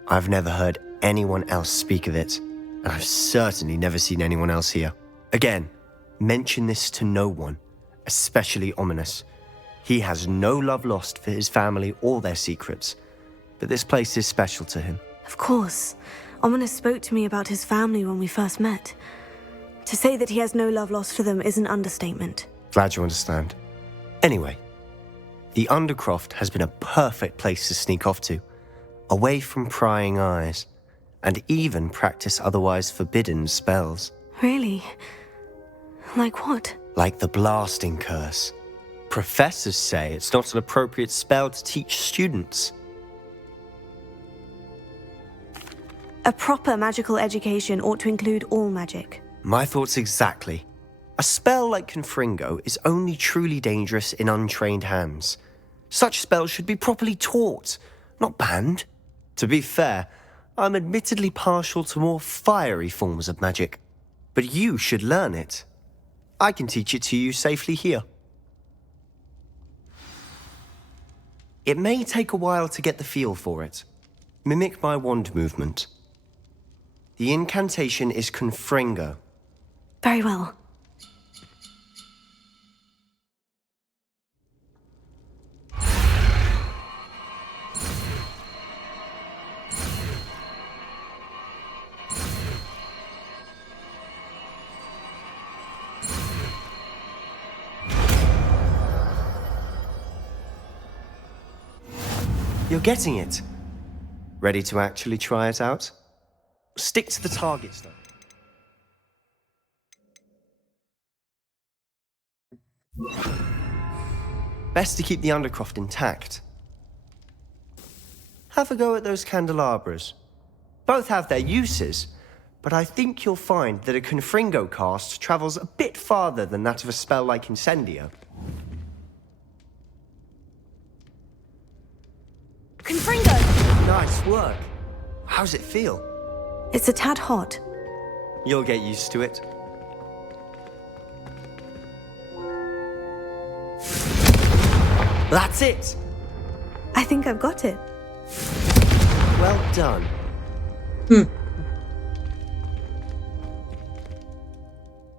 I've never heard anyone else speak of it, and I've certainly never seen anyone else here. Again, mention this to no one, especially Ominous. He has no love lost for his family or their secrets, but this place is special to him. Of course. Ominous spoke to me about his family when we first met. To say that he has no love lost for them is an understatement. Glad you understand. Anyway, the Undercroft has been a perfect place to sneak off to, away from prying eyes, and even practice otherwise forbidden spells. Really? Like what? Like the blasting curse. Professors say it's not an appropriate spell to teach students. A proper magical education ought to include all magic. My thoughts exactly. A spell like Confringo is only truly dangerous in untrained hands. Such spells should be properly taught, not banned. To be fair, I'm admittedly partial to more fiery forms of magic. But you should learn it. I can teach it to you safely here. It may take a while to get the feel for it. Mimic my wand movement. The incantation is Confringo. Very well. You're getting it. Ready to actually try it out? Stick to the targets, though. Best to keep the Undercroft intact. Have a go at those candelabras. Both have their uses, but I think you'll find that a Confringo cast travels a bit farther than that of a spell like Incendio. Confringo! Nice work. How's it feel? It's a tad hot. You'll get used to it. That's it! I think I've got it. Well done.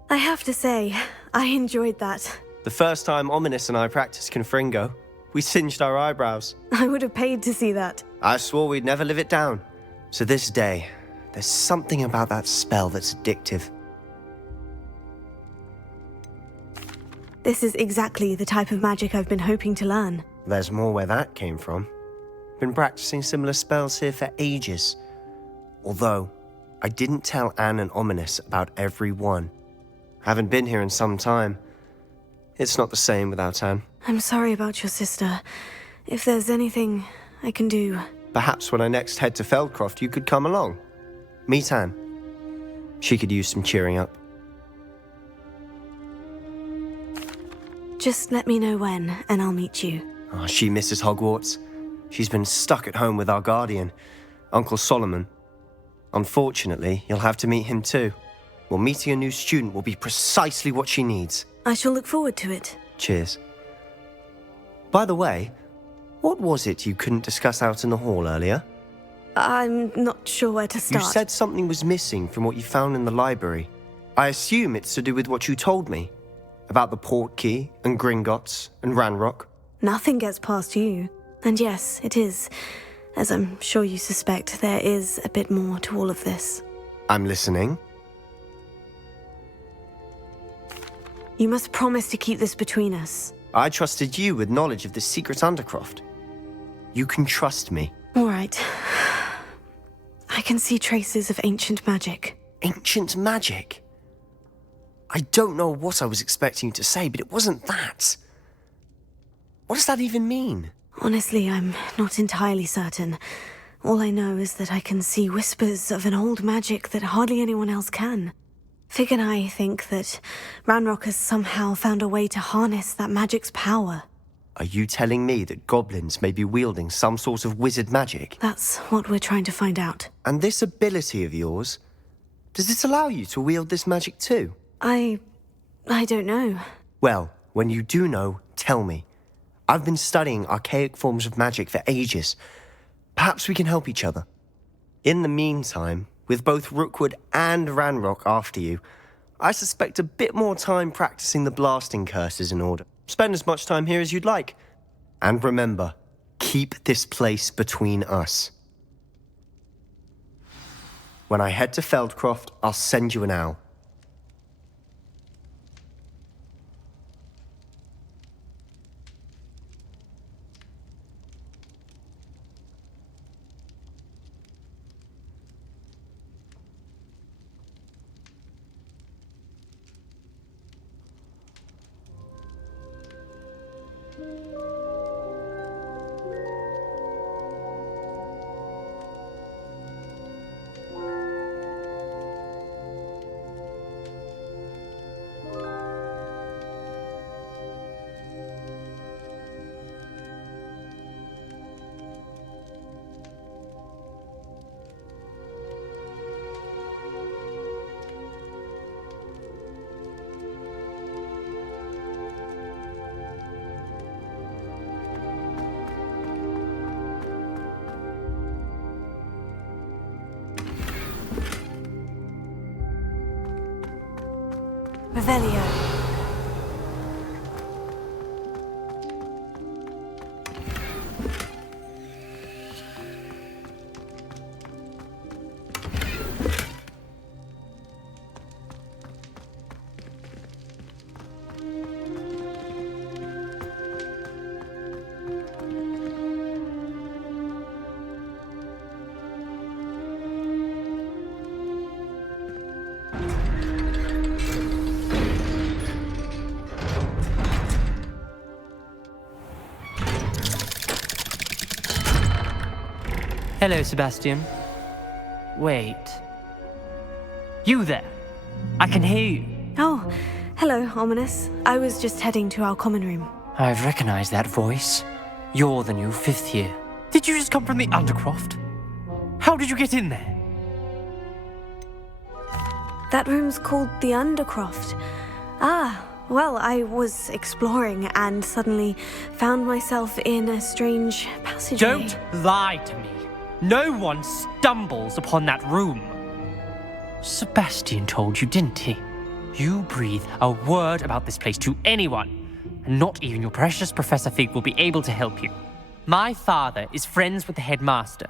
I have to say, I enjoyed that. The first time Ominous and I practiced Confringo, we singed our eyebrows. I would have paid to see that. I swore we'd never live it down. So this day, there's something about that spell that's addictive. This is exactly the type of magic I've been hoping to learn. There's more where that came from. Been practicing similar spells here for ages. Although, I didn't tell Anne and Ominous about every one. Haven't been here in some time. It's not the same without Anne. I'm sorry about your sister. If there's anything I can do... Perhaps when I next head to Feldcroft, you could come along. Meet Anne. She could use some cheering up. Just let me know when, and I'll meet you. Oh, she misses Hogwarts. She's been stuck at home with our guardian, Uncle Solomon. Unfortunately, you'll have to meet him too. Well, meeting a new student will be precisely what she needs. I shall look forward to it. Cheers. By the way, what was it you couldn't discuss out in the hall earlier? I'm not sure where to start. You said something was missing from what you found in the library. I assume it's to do with what you told me. About the Portkey, and Gringotts, and Ranrock. Nothing gets past you. And yes, it is. As I'm sure you suspect, there is a bit more to all of this. I'm listening. You must promise to keep this between us. I trusted you with knowledge of this secret Undercroft. You can trust me. All right. I can see traces of ancient magic. Ancient magic? I don't know what I was expecting you to say, but it wasn't that. What does that even mean? Honestly, I'm not entirely certain. All I know is that I can see whispers of an old magic that hardly anyone else can. Fig and I think that Ranrock has somehow found a way to harness that magic's power. Are you telling me that goblins may be wielding some sort of wizard magic? That's what we're trying to find out. And this ability of yours, does it allow you to wield this magic too? I don't know. Well, when you do know, tell me. I've been studying archaic forms of magic for ages. Perhaps we can help each other. In the meantime, with both Rookwood and Ranrock after you, I suspect a bit more time practicing the blasting curse is in order. Spend as much time here as you'd like. And remember, keep this place between us. When I head to Feldcroft, I'll send you an owl. Revelio. Hello, Sebastian. Wait. You there? I can hear you. Oh, hello, Ominous. I was just heading to our common room. I've recognized that voice. You're the new 5th year. Did you just come from the Undercroft? How did you get in there? That room's called the Undercroft. Ah, well, I was exploring and suddenly found myself in a strange passageway. Don't lie to me. No one stumbles upon that room. Sebastian told you, didn't he? you breathe a word about this place to anyone, and not even your precious Professor Fig will be able to help you. My father is friends with the headmaster.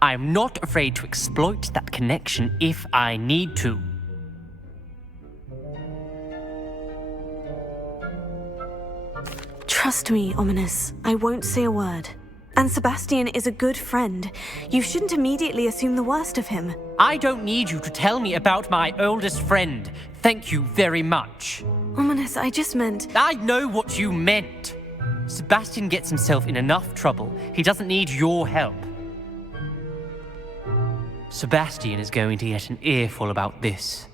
I am not afraid to exploit that connection if I need to. Trust me, Ominous. I won't say a word. And Sebastian is a good friend. You shouldn't immediately assume the worst of him. I don't need you to tell me about my oldest friend. Thank you very much. Ominous, I just meant... I know what you meant. Sebastian gets himself in enough trouble. He doesn't need your help. Sebastian is going to get an earful about this.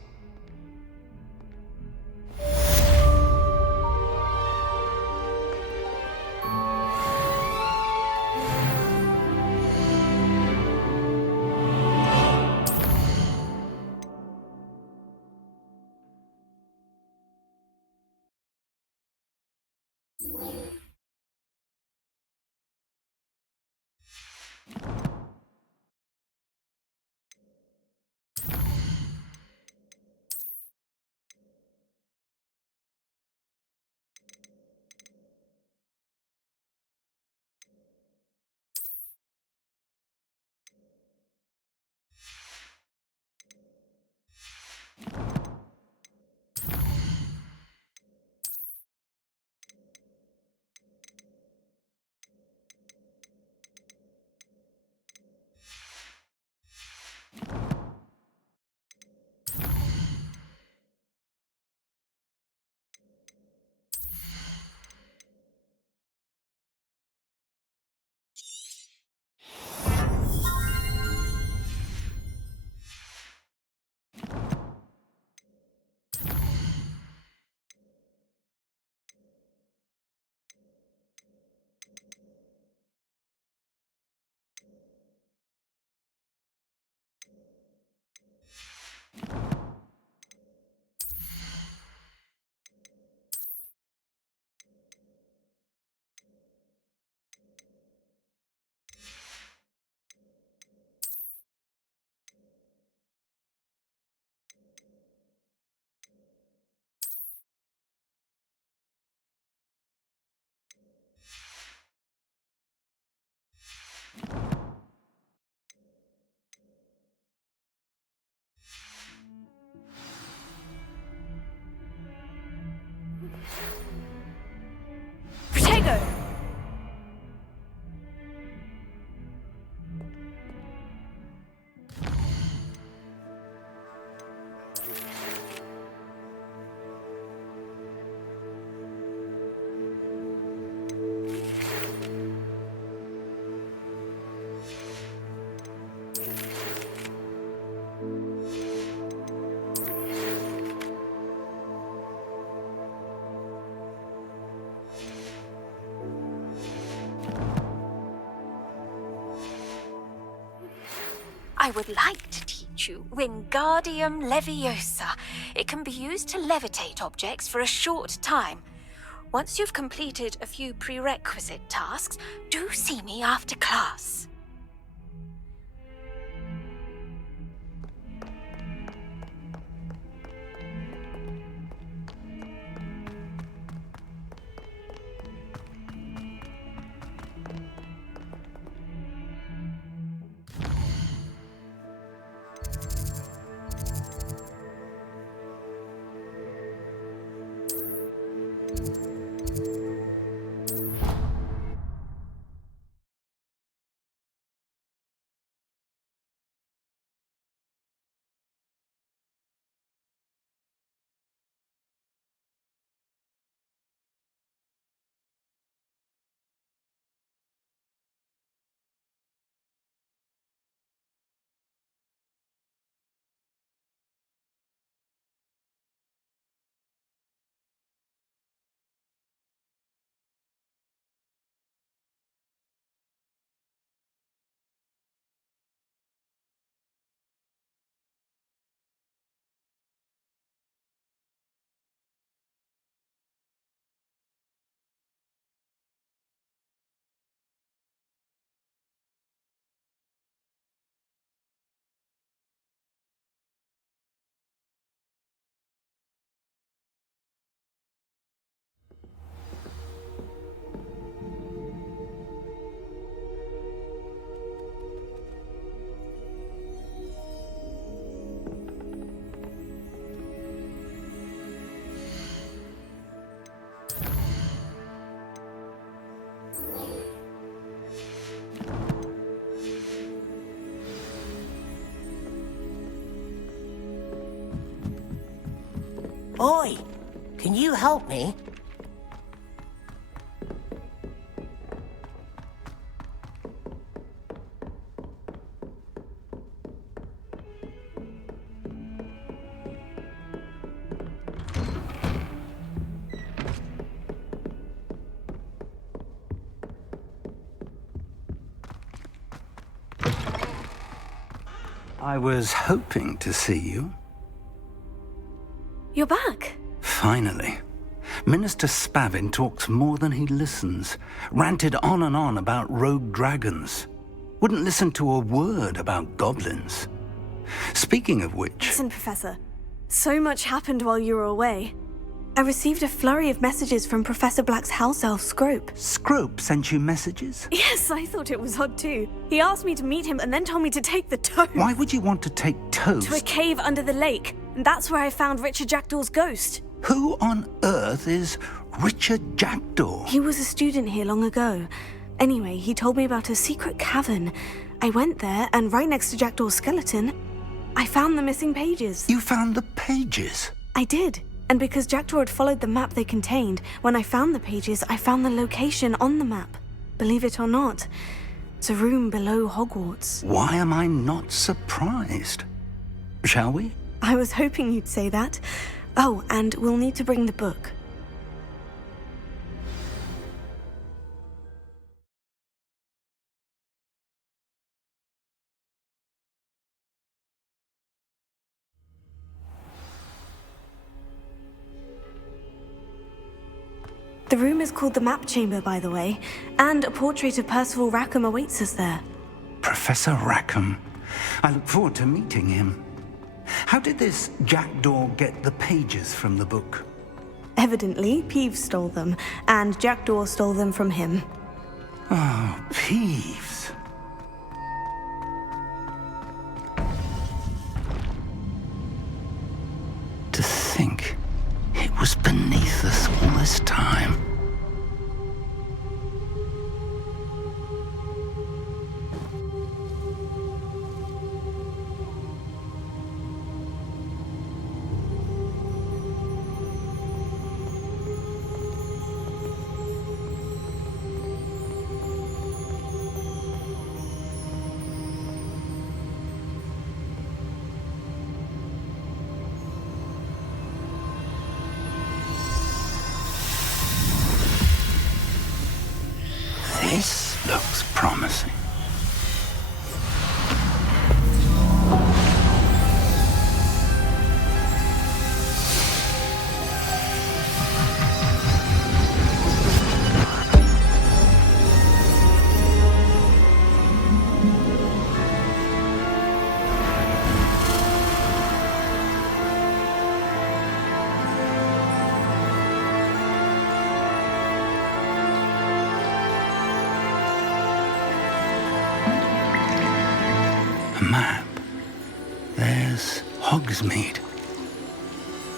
Protego! I would like to teach you Wingardium Leviosa. It can be used to levitate objects for a short time. Once you've completed a few prerequisite tasks, do see me after class. Oi! Can you help me? I was hoping to see you. You're back. Finally. Minister Spavin talks more than he listens. Ranted on and on about rogue dragons. Wouldn't listen to a word about goblins. Speaking of which... Listen, Professor. So much happened while you were away. I received a flurry of messages from Professor Black's house elf, Scrope. Scrope sent you messages? Yes, I thought it was odd too. He asked me to meet him and then told me to take the toast. Why would you want to take toast? To a cave under the lake. And that's where I found Richard Jackdaw's ghost. Who on earth is Richard Jackdaw? He was a student here long ago. Anyway, he told me about a secret cavern. I went there, and right next to Jackdaw's skeleton, I found the missing pages. You found the pages? I did. And because Jackdaw had followed the map they contained, when I found the pages, I found the location on the map. Believe it or not, it's a room below Hogwarts. Why am I not surprised? Shall we? I was hoping you'd say that. Oh, and we'll need to bring the book. The room is called the Map Chamber, by the way, and a portrait of Percival Rackham awaits us there. Professor Rackham. I look forward to meeting him. How did this Jackdaw get the pages from the book? Evidently, Peeves stole them, and Jackdaw stole them from him. Oh, Peeves. To think it was beneath us all this time. This looks promising. Map. There's Hogsmeade.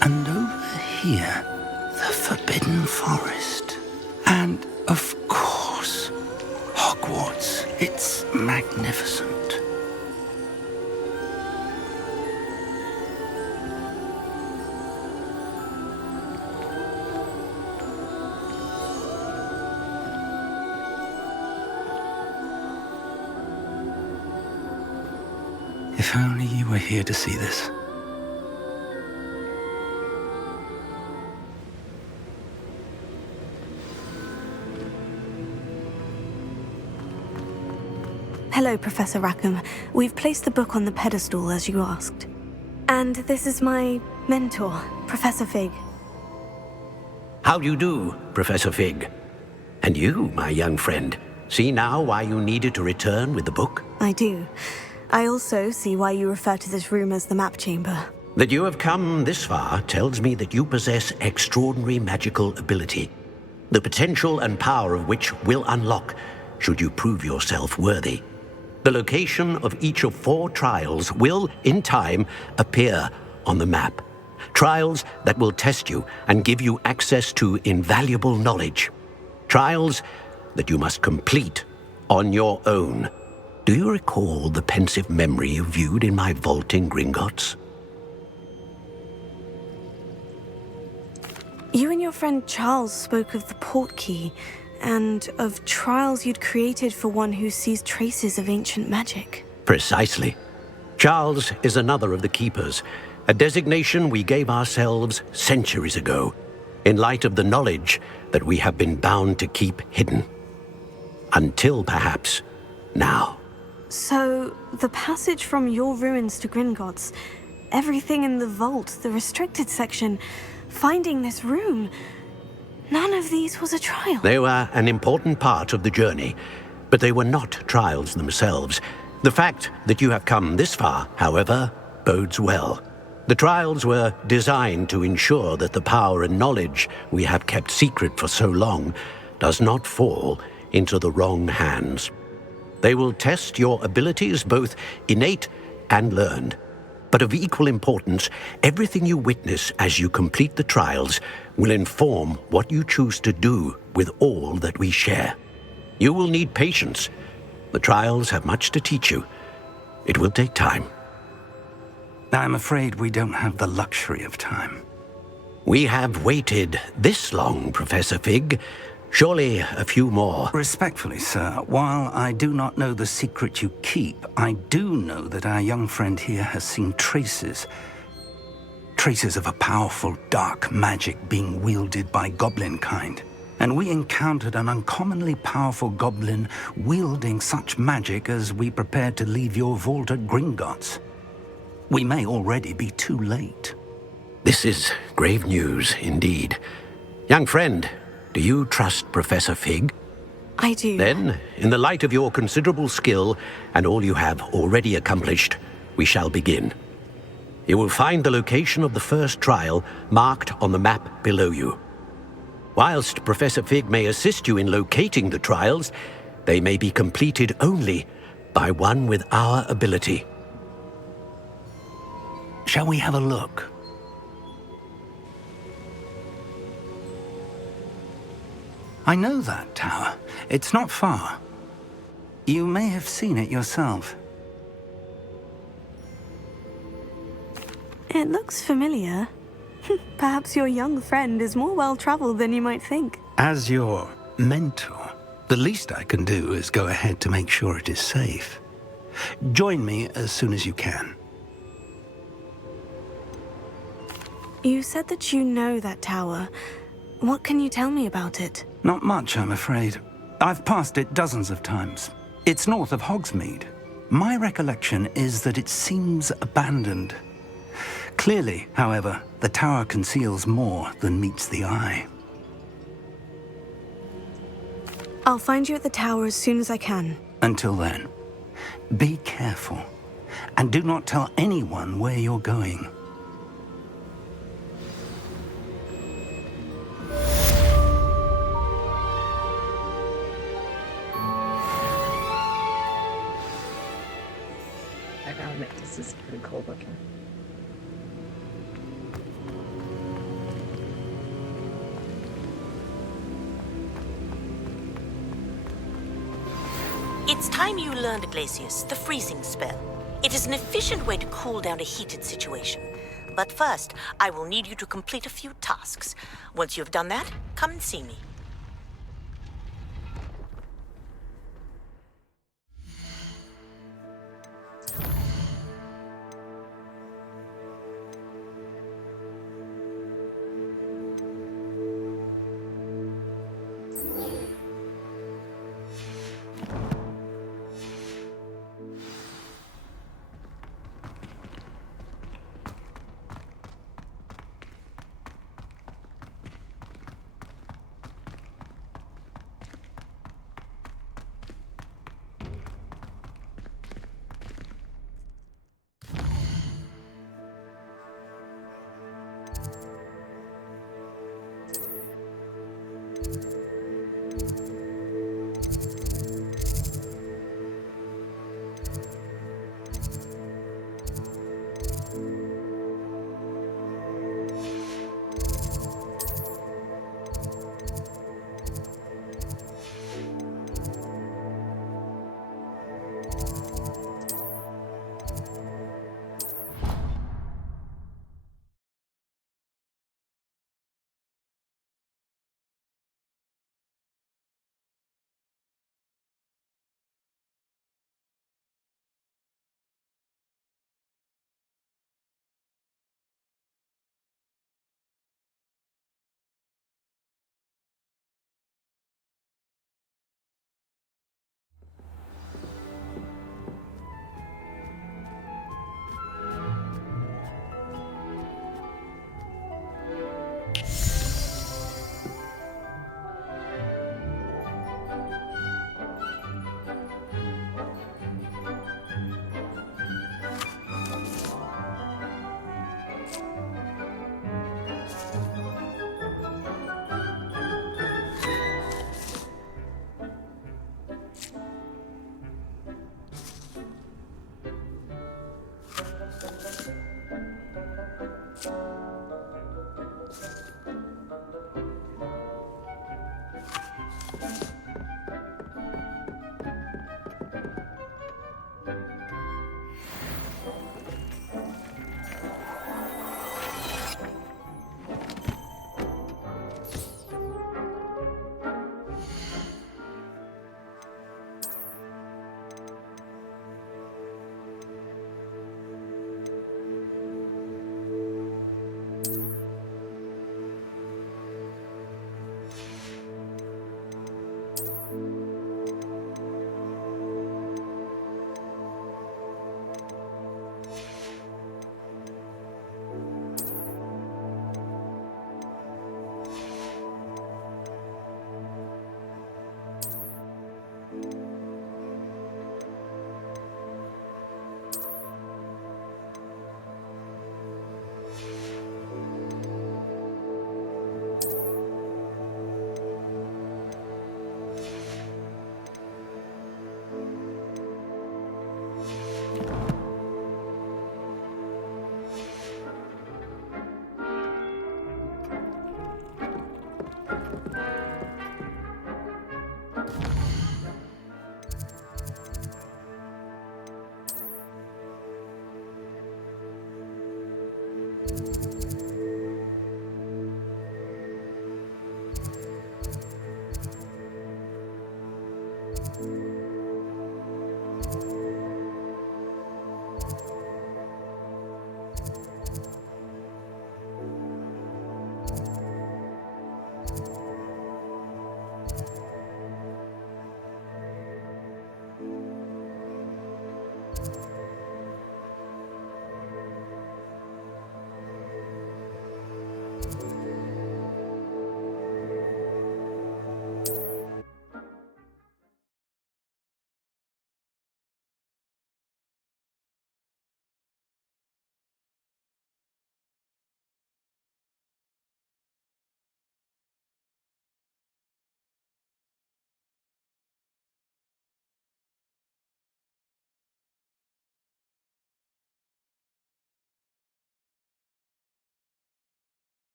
And over here, the Forbidden Forest. And, of course, Hogwarts. It's magnificent. If only you were here to see this. Hello, Professor Rackham. We've placed the book on the pedestal as you asked. And this is my mentor, Professor Fig. How do you do, Professor Fig? And you, my young friend, see now why you needed to return with the book? I do. I also see why you refer to this room as the Map Chamber. That you have come this far tells me that you possess extraordinary magical ability, the potential and power of which will unlock should you prove yourself worthy. The location of each of 4 trials will, in time, appear on the map. Trials that will test you and give you access to invaluable knowledge. Trials that you must complete on your own. Do you recall the pensive memory you viewed in my vault in Gringotts? You and your friend Charles spoke of the port key, and of trials you'd created for one who sees traces of ancient magic. Precisely. Charles is another of the Keepers, a designation we gave ourselves centuries ago, in light of the knowledge that we have been bound to keep hidden. Until, perhaps, now. So, the passage from your ruins to Gringotts, everything in the vault, the restricted section, finding this room, none of these was a trial. They were an important part of the journey, but they were not trials themselves. The fact that you have come this far, however, bodes well. The trials were designed to ensure that the power and knowledge we have kept secret for so long does not fall into the wrong hands. They will test your abilities, both innate and learned. But of equal importance, everything you witness as you complete the trials will inform what you choose to do with all that we share. You will need patience. The trials have much to teach you. It will take time. I'm afraid we don't have the luxury of time. We have waited this long, Professor Fig. Surely a few more. Respectfully, sir, while I do not know the secret you keep, I do know that our young friend here has seen traces of a powerful dark magic being wielded by goblin kind. And we encountered an uncommonly powerful goblin wielding such magic as we prepared to leave your vault at Gringotts. We may already be too late. This is grave news indeed. Young friend, do you trust Professor Fig? I do. Then, in the light of your considerable skill and all you have already accomplished, we shall begin. You will find the location of the first trial marked on the map below you. Whilst Professor Fig may assist you in locating the trials, they may be completed only by one with our ability. Shall we have a look? I know that tower. It's not far. You may have seen it yourself. It looks familiar. Perhaps your young friend is more well-traveled than you might think. As your mentor, the least I can do is go ahead to make sure it is safe. Join me as soon as you can. You said that you know that tower. What can you tell me about it? Not much, I'm afraid. I've passed it dozens of times. It's north of Hogsmeade. My recollection is that it seems abandoned. Clearly, however, the tower conceals more than meets the eye. I'll find you at the tower as soon as I can. Until then, be careful, and do not tell anyone where you're going. I gotta admit, this is pretty cool looking. It's time you learned, Glacius, the freezing spell. It is an efficient way to cool down a heated situation. But first, I will need you to complete a few tasks. Once you've done that, come and see me.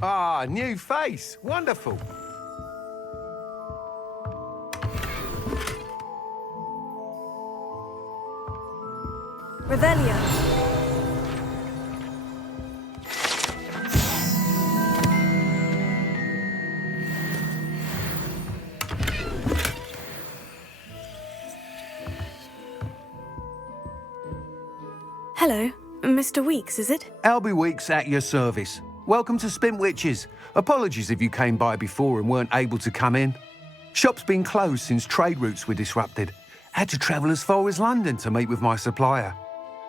Ah, new face. Wonderful. Revelio. Hello, Mr. Weeks, is it? Albie Weeks at your service. Welcome to Spintwitches. Apologies if you came by before and weren't able to come in. Shop's been closed since trade routes were disrupted. Had to travel as far as London to meet with my supplier.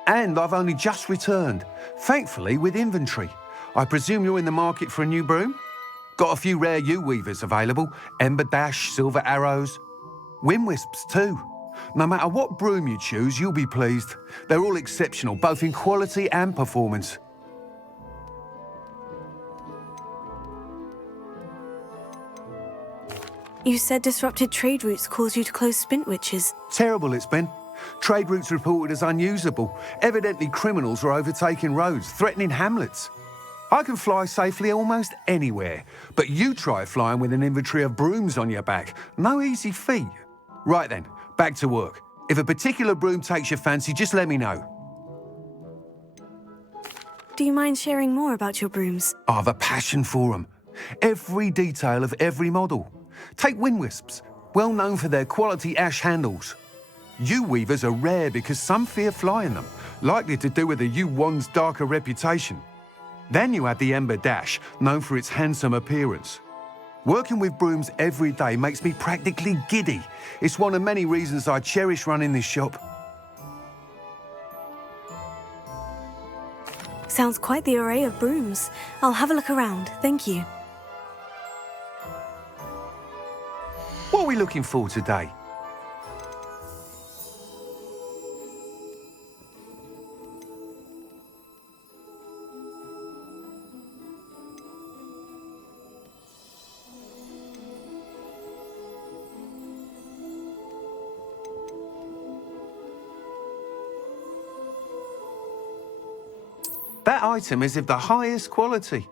And I've only just returned, thankfully with inventory. I presume you're in the market for a new broom? Got a few rare U-weavers available. Ember Dash, Silver Arrows. Wind Wisps too. No matter what broom you choose, you'll be pleased. They're all exceptional, both in quality and performance. You said disrupted trade routes caused you to close Spintwitches. Terrible it's been. Trade routes reported as unusable. Evidently criminals are overtaking roads, threatening hamlets. I can fly safely almost anywhere, but you try flying with an inventory of brooms on your back. No easy feat. Right then, back to work. If a particular broom takes your fancy, just let me know. Do you mind sharing more about your brooms? I have a passion for them. Every detail of every model. Take Wind Wisps, well known for their quality ash handles. U-weavers are rare because some fear flying them, likely to do with the U-wand's darker reputation. Then you have the Ember Dash, known for its handsome appearance. Working with brooms every day makes me practically giddy. It's one of many reasons I cherish running this shop. Sounds quite the array of brooms. I'll have a look around, thank you. What are we looking for today? That item is of the highest quality.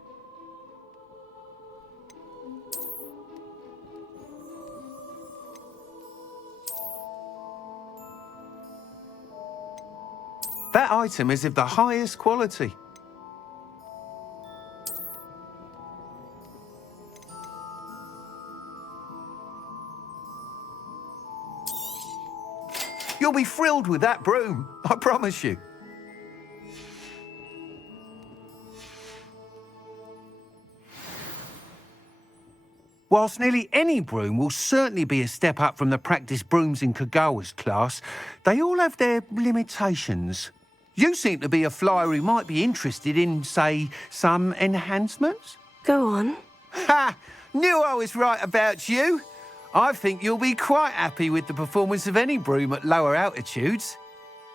That item is of the highest quality. You'll be thrilled with that broom, I promise you. Whilst nearly any broom will certainly be a step up from the practice brooms in Kagawa's class, they all have their limitations. You seem to be a flyer who might be interested in, say, some enhancements? Go on. Ha! Knew I was right about you. I think you'll be quite happy with the performance of any broom at lower altitudes.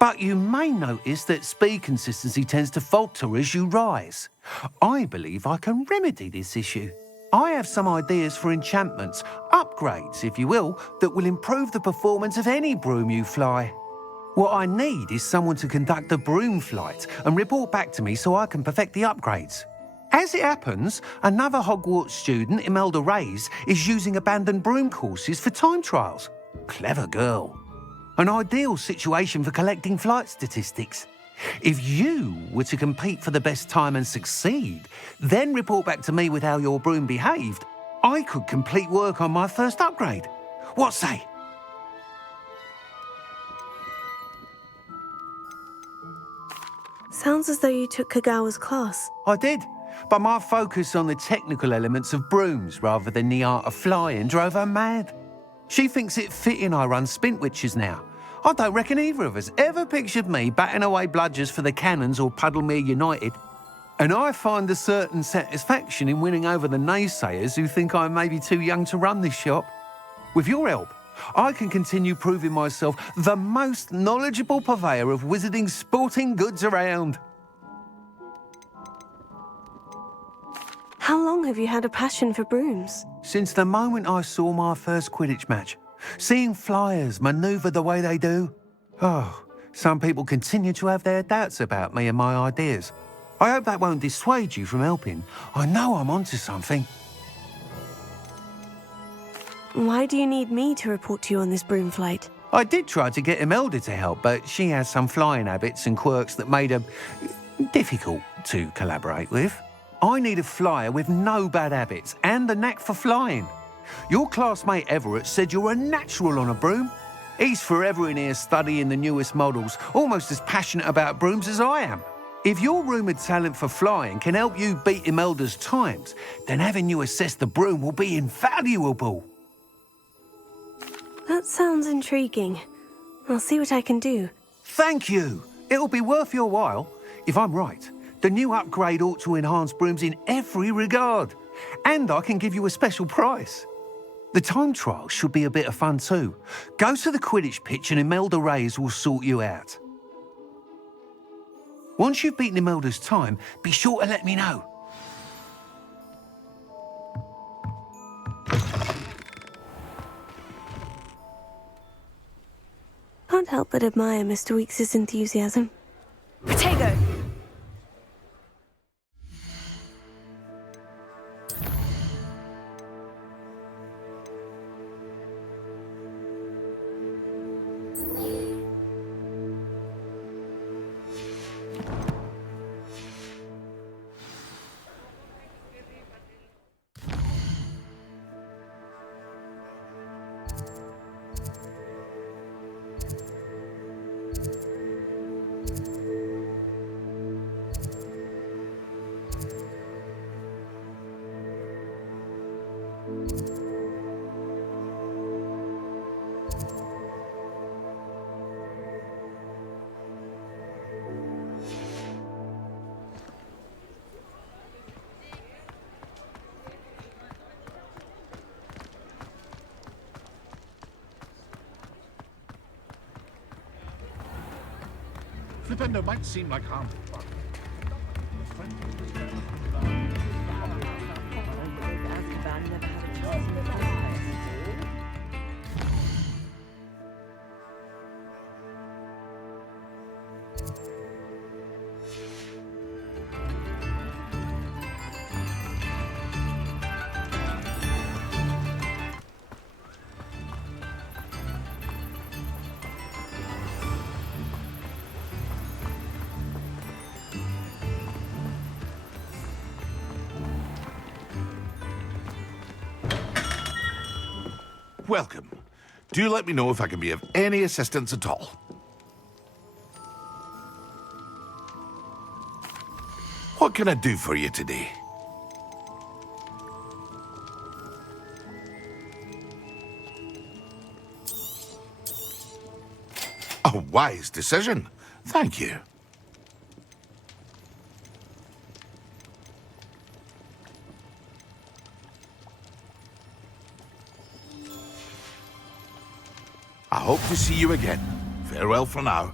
But you may notice that speed consistency tends to falter as you rise. I believe I can remedy this issue. I have some ideas for enchantments, upgrades, if you will, that will improve the performance of any broom you fly. What I need is someone to conduct a broom flight and report back to me so I can perfect the upgrades. As it happens, another Hogwarts student, Imelda Reyes, is using abandoned broom courses for time trials. Clever girl. An ideal situation for collecting flight statistics. If you were to compete for the best time and succeed, then report back to me with how your broom behaved, I could complete work on my first upgrade. What say? Sounds as though you took Kagawa's class. I did, but my focus on the technical elements of brooms rather than the art of flying drove her mad. She thinks it fitting I run Spintwitches now. I don't reckon either of us ever pictured me batting away bludgers for the Cannons or Puddlemere United. And I find a certain satisfaction in winning over the naysayers who think I may be too young to run this shop. With your help, I can continue proving myself the most knowledgeable purveyor of wizarding sporting goods around. How long have you had a passion for brooms? Since the moment I saw my first Quidditch match. Seeing flyers manoeuvre the way they do. Oh, some people continue to have their doubts about me and my ideas. I hope that won't dissuade you from helping. I know I'm onto something. Why do you need me to report to you on this broom flight? I did try to get Imelda to help, but she has some flying habits and quirks that made her difficult to collaborate with. I need a flyer with no bad habits and the knack for flying. Your classmate Everett said you're a natural on a broom. He's forever in here studying the newest models, almost as passionate about brooms as I am. If your rumoured talent for flying can help you beat Imelda's times, then having you assess the broom will be invaluable. That sounds intriguing. I'll see what I can do. Thank you. It'll be worth your while. If I'm right, the new upgrade ought to enhance brooms in every regard. And I can give you a special price. The time trial should be a bit of fun too. Go to the Quidditch pitch and Imelda Reyes will sort you out. Once you've beaten Imelda's time, be sure to let me know. Can't help but admire Mr. Weekes' enthusiasm. Protego! Flipendo might seem like harmful, but welcome. Do let me know if I can be of any assistance at all. What can I do for you today? A wise decision. Thank you. I hope to see you again. Farewell for now.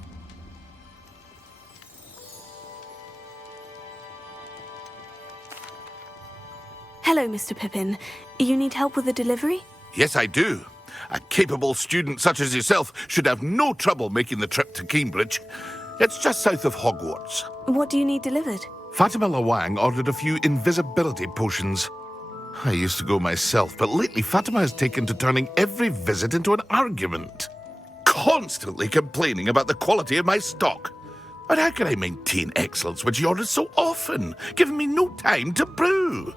Hello, Mr. Pippin. You need help with the delivery? Yes, I do. A capable student such as yourself should have no trouble making the trip to Cambridge. It's just south of Hogwarts. What do you need delivered? Fatima Lawang ordered a few invisibility potions. I used to go myself, but lately Fatima has taken to turning every visit into an argument. Constantly complaining about the quality of my stock. But how can I maintain excellence when she orders so often, giving me no time to brew?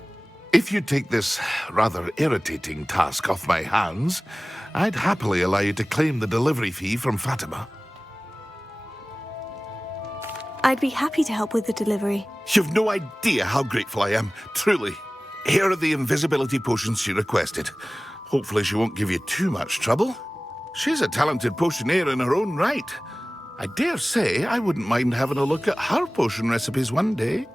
If you take this rather irritating task off my hands, I'd happily allow you to claim the delivery fee from Fatima. I'd be happy to help with the delivery. You've no idea how grateful I am, truly. Here are the invisibility potions she requested. Hopefully she won't give you too much trouble. She's a talented potioneer in her own right. I dare say I wouldn't mind having a look at her potion recipes one day.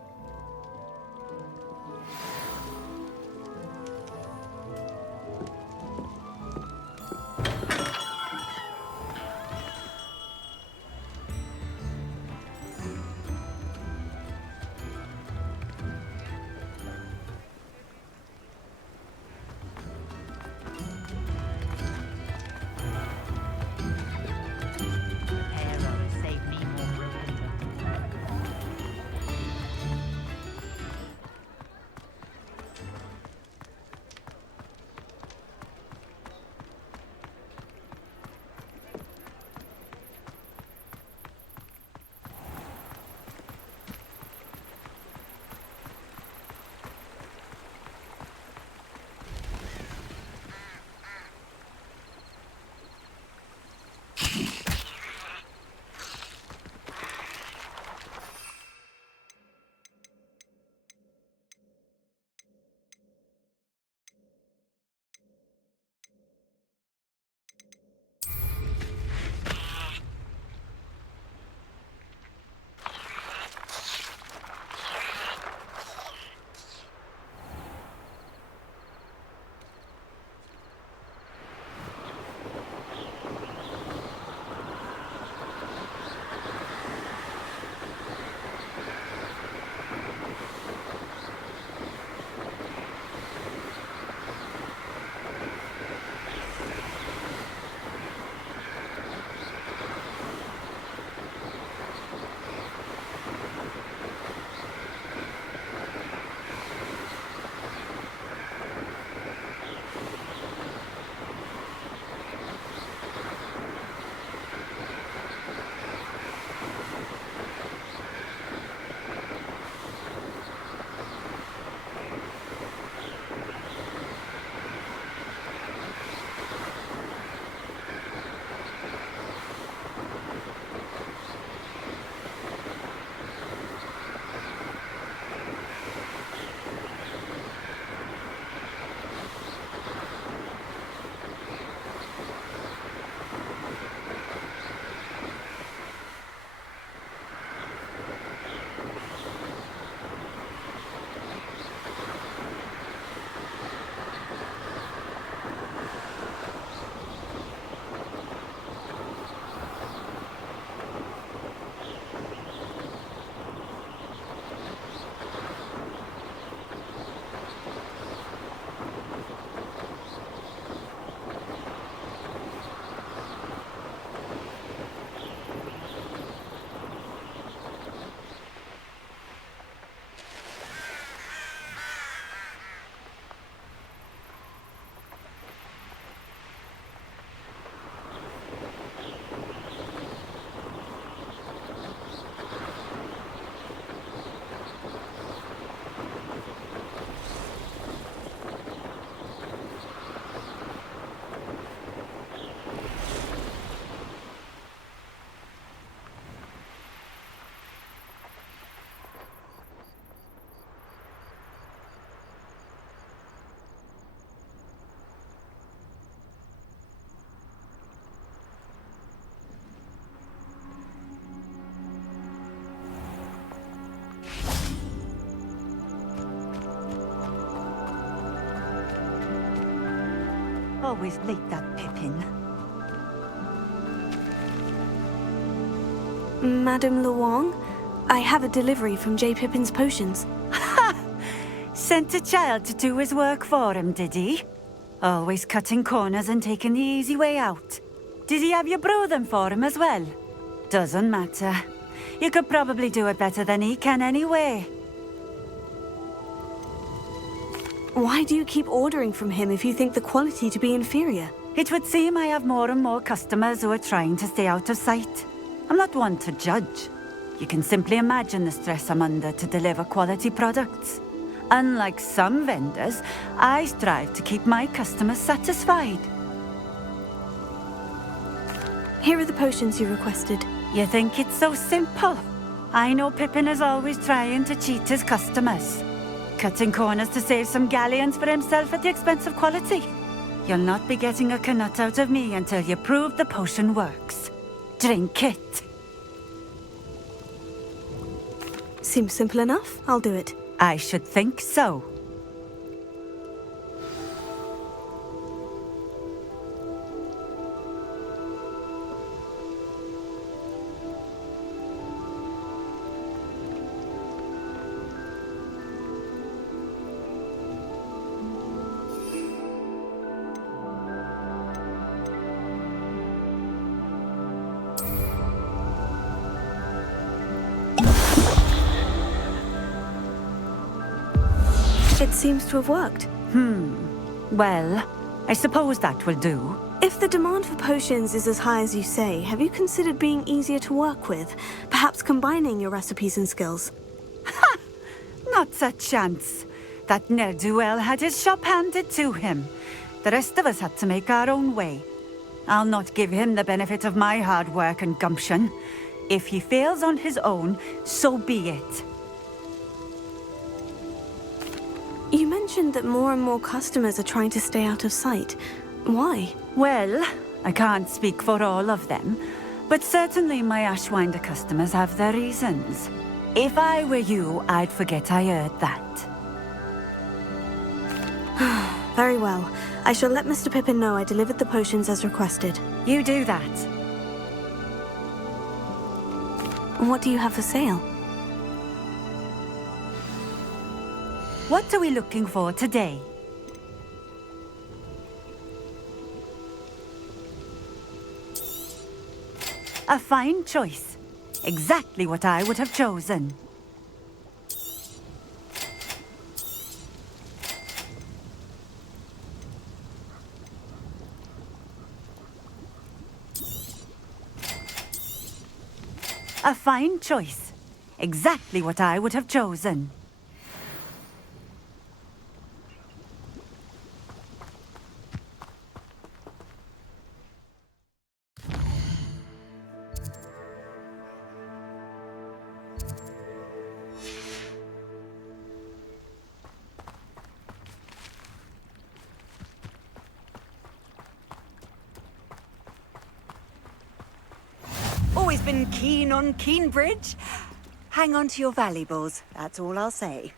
always like that Pippin. Madame Luong, I have a delivery from J. Pippin's potions. Sent a child to do his work for him, did he? Always cutting corners and taking the easy way out. Did he have you brew them for him as well? Doesn't matter. You could probably do it better than he can anyway. Why do you keep ordering from him if you think the quality to be inferior? It would seem I have more and more customers who are trying to stay out of sight. I'm not one to judge. You can simply imagine the stress I'm under to deliver quality products. Unlike some vendors, I strive to keep my customers satisfied. Here are the potions you requested. You think it's so simple? I know Pippin is always trying to cheat his customers. Cutting corners to save some galleons for himself at the expense of quality. You'll not be getting a canut out of me until you prove the potion works. Drink it. Seems simple enough. I'll do it. I should think so. It seems to have worked. Well, I suppose that will do. If the demand for potions is as high as you say, have you considered being easier to work with? Perhaps combining your recipes and skills? Ha! Not a chance. That ne'er-do-well had his shop handed to him. The rest of us had to make our own way. I'll not give him the benefit of my hard work and gumption. If he fails on his own, so be it. You mentioned that more and more customers are trying to stay out of sight. Why? Well, I can't speak for all of them, but certainly my Ashwinder customers have their reasons. If I were you, I'd forget I heard that. Very well. I shall let Mr. Pippin know I delivered the potions as requested. You do that. What do you have for sale? What are we looking for today? A fine choice. Exactly what I would have chosen. A fine choice. Exactly what I would have chosen. Always been keen on Keenbridge. Hang on to your valuables, that's all I'll say.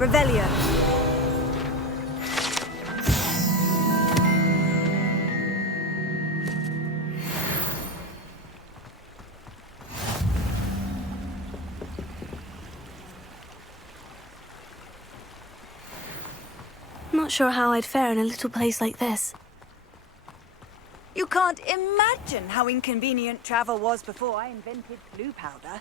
Revelio. Not sure how I'd fare in a little place like this. You can't imagine how inconvenient travel was before I invented blue powder.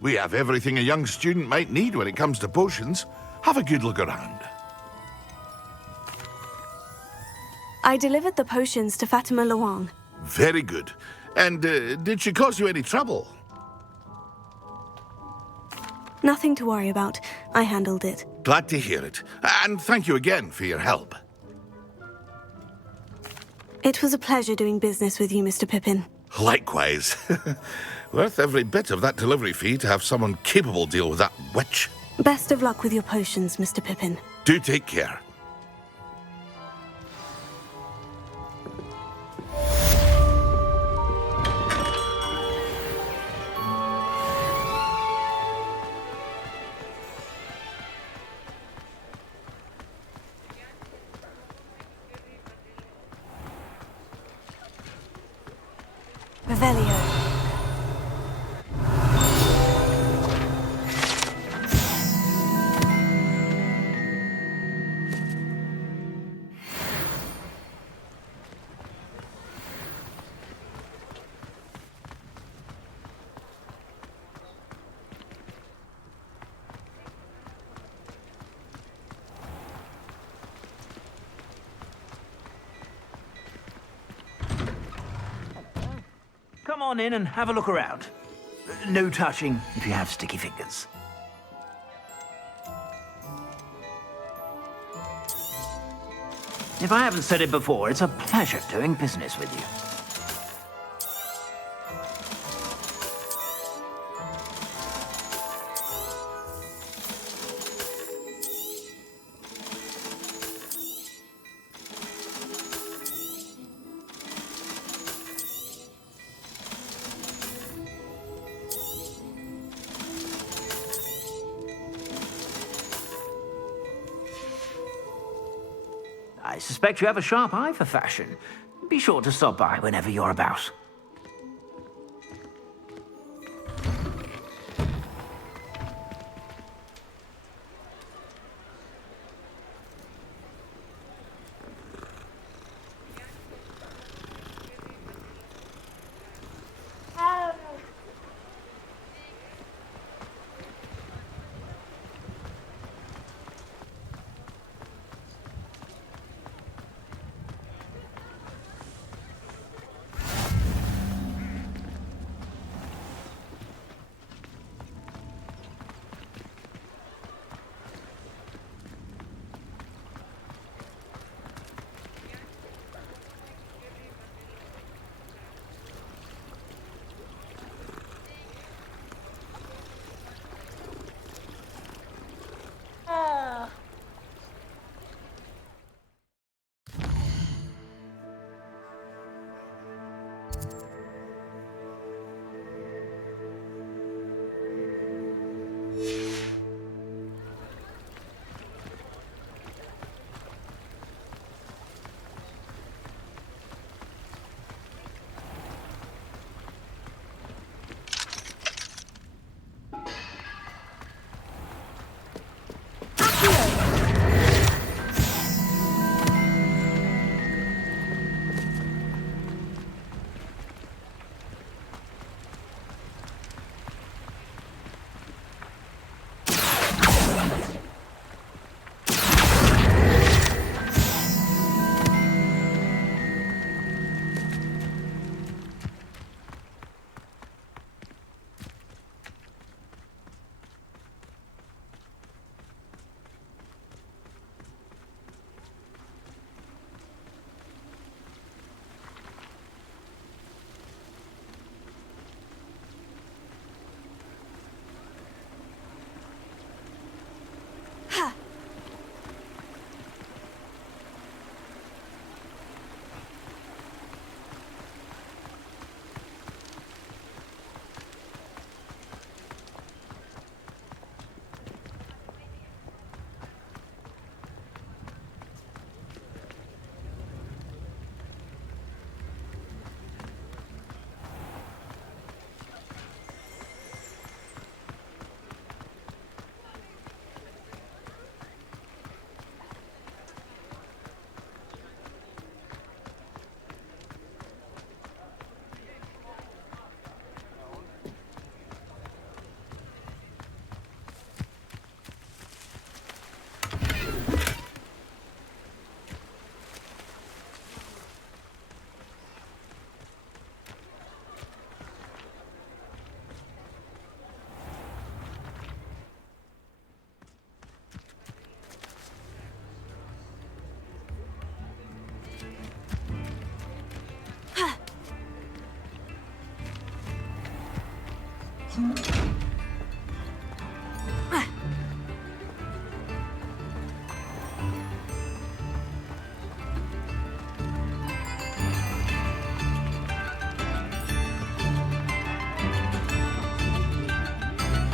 We have everything a young student might need when it comes to potions. Have a good look around. I delivered the potions to Fatima Luang. Very good. And did she cause you any trouble? Nothing to worry about. I handled it. Glad to hear it. And thank you again for your help. It was a pleasure doing business with you, Mr. Pippin. Likewise. Worth every bit of that delivery fee to have someone capable deal with that witch. Best of luck with your potions, Mr. Pippin. Do take care. Revelio. Come on in and have a look around. No touching if you have sticky fingers. If I haven't said it before, it's a pleasure doing business with you. I suspect you have a sharp eye for fashion. Be sure to stop by whenever you're about.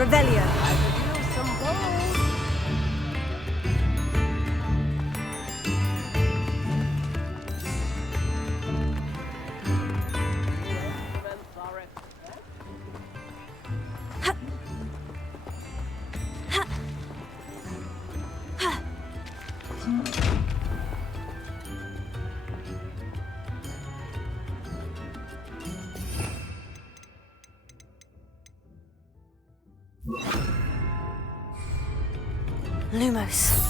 Revelio. Lumos.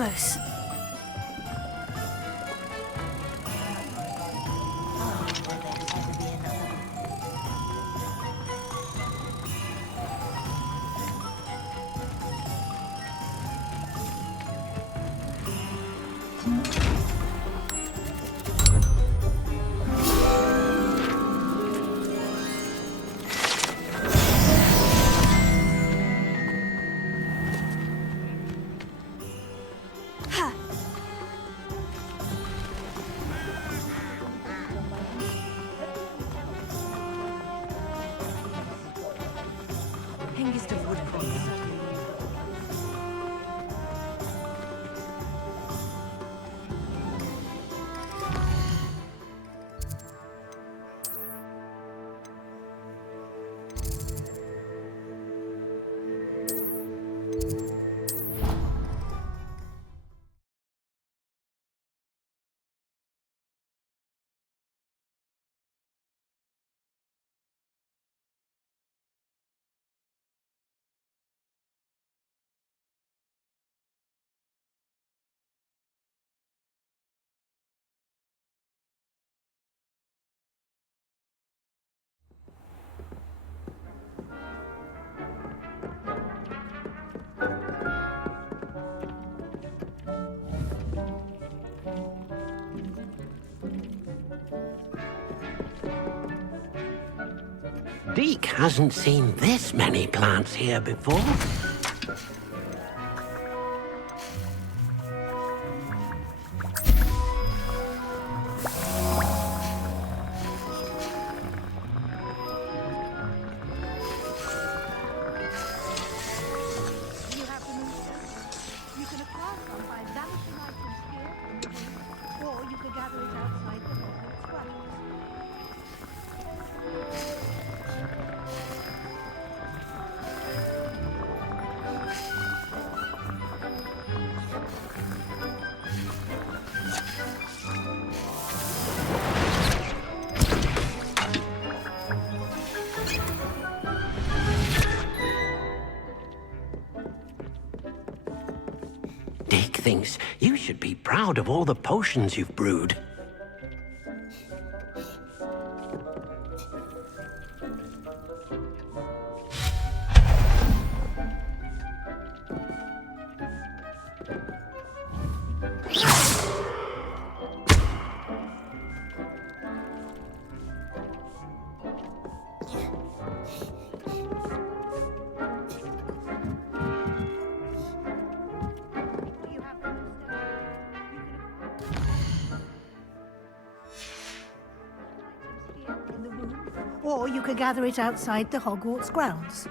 Almost. Hengist of Woodcross. Deke hasn't seen this many plants here before. You have the moon. You can acquire some by vanishing items here in the room, or you could gather it outside the Hogwarts grounds. Deke thinks you should be proud of all the potions you've brewed. In the room, or you could gather it outside the Hogwarts grounds.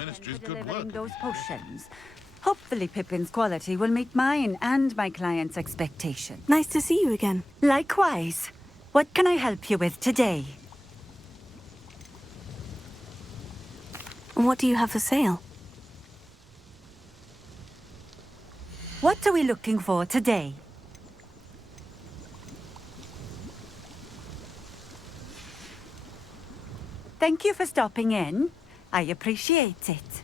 Ministry's for good delivering work. those potions. Hopefully Pippin's quality will meet mine and my client's expectations. Nice to see you again. Likewise. What can I help you with today? And what do you have for sale? What are we looking for today? Thank you for stopping in. I appreciate it.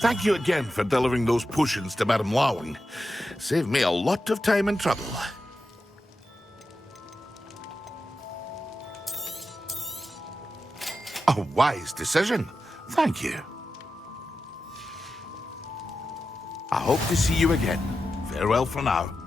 Thank you again for delivering those potions to Madame Lowing. Saved me a lot of time and trouble. A wise decision. Thank you. I hope to see you again. Farewell for now.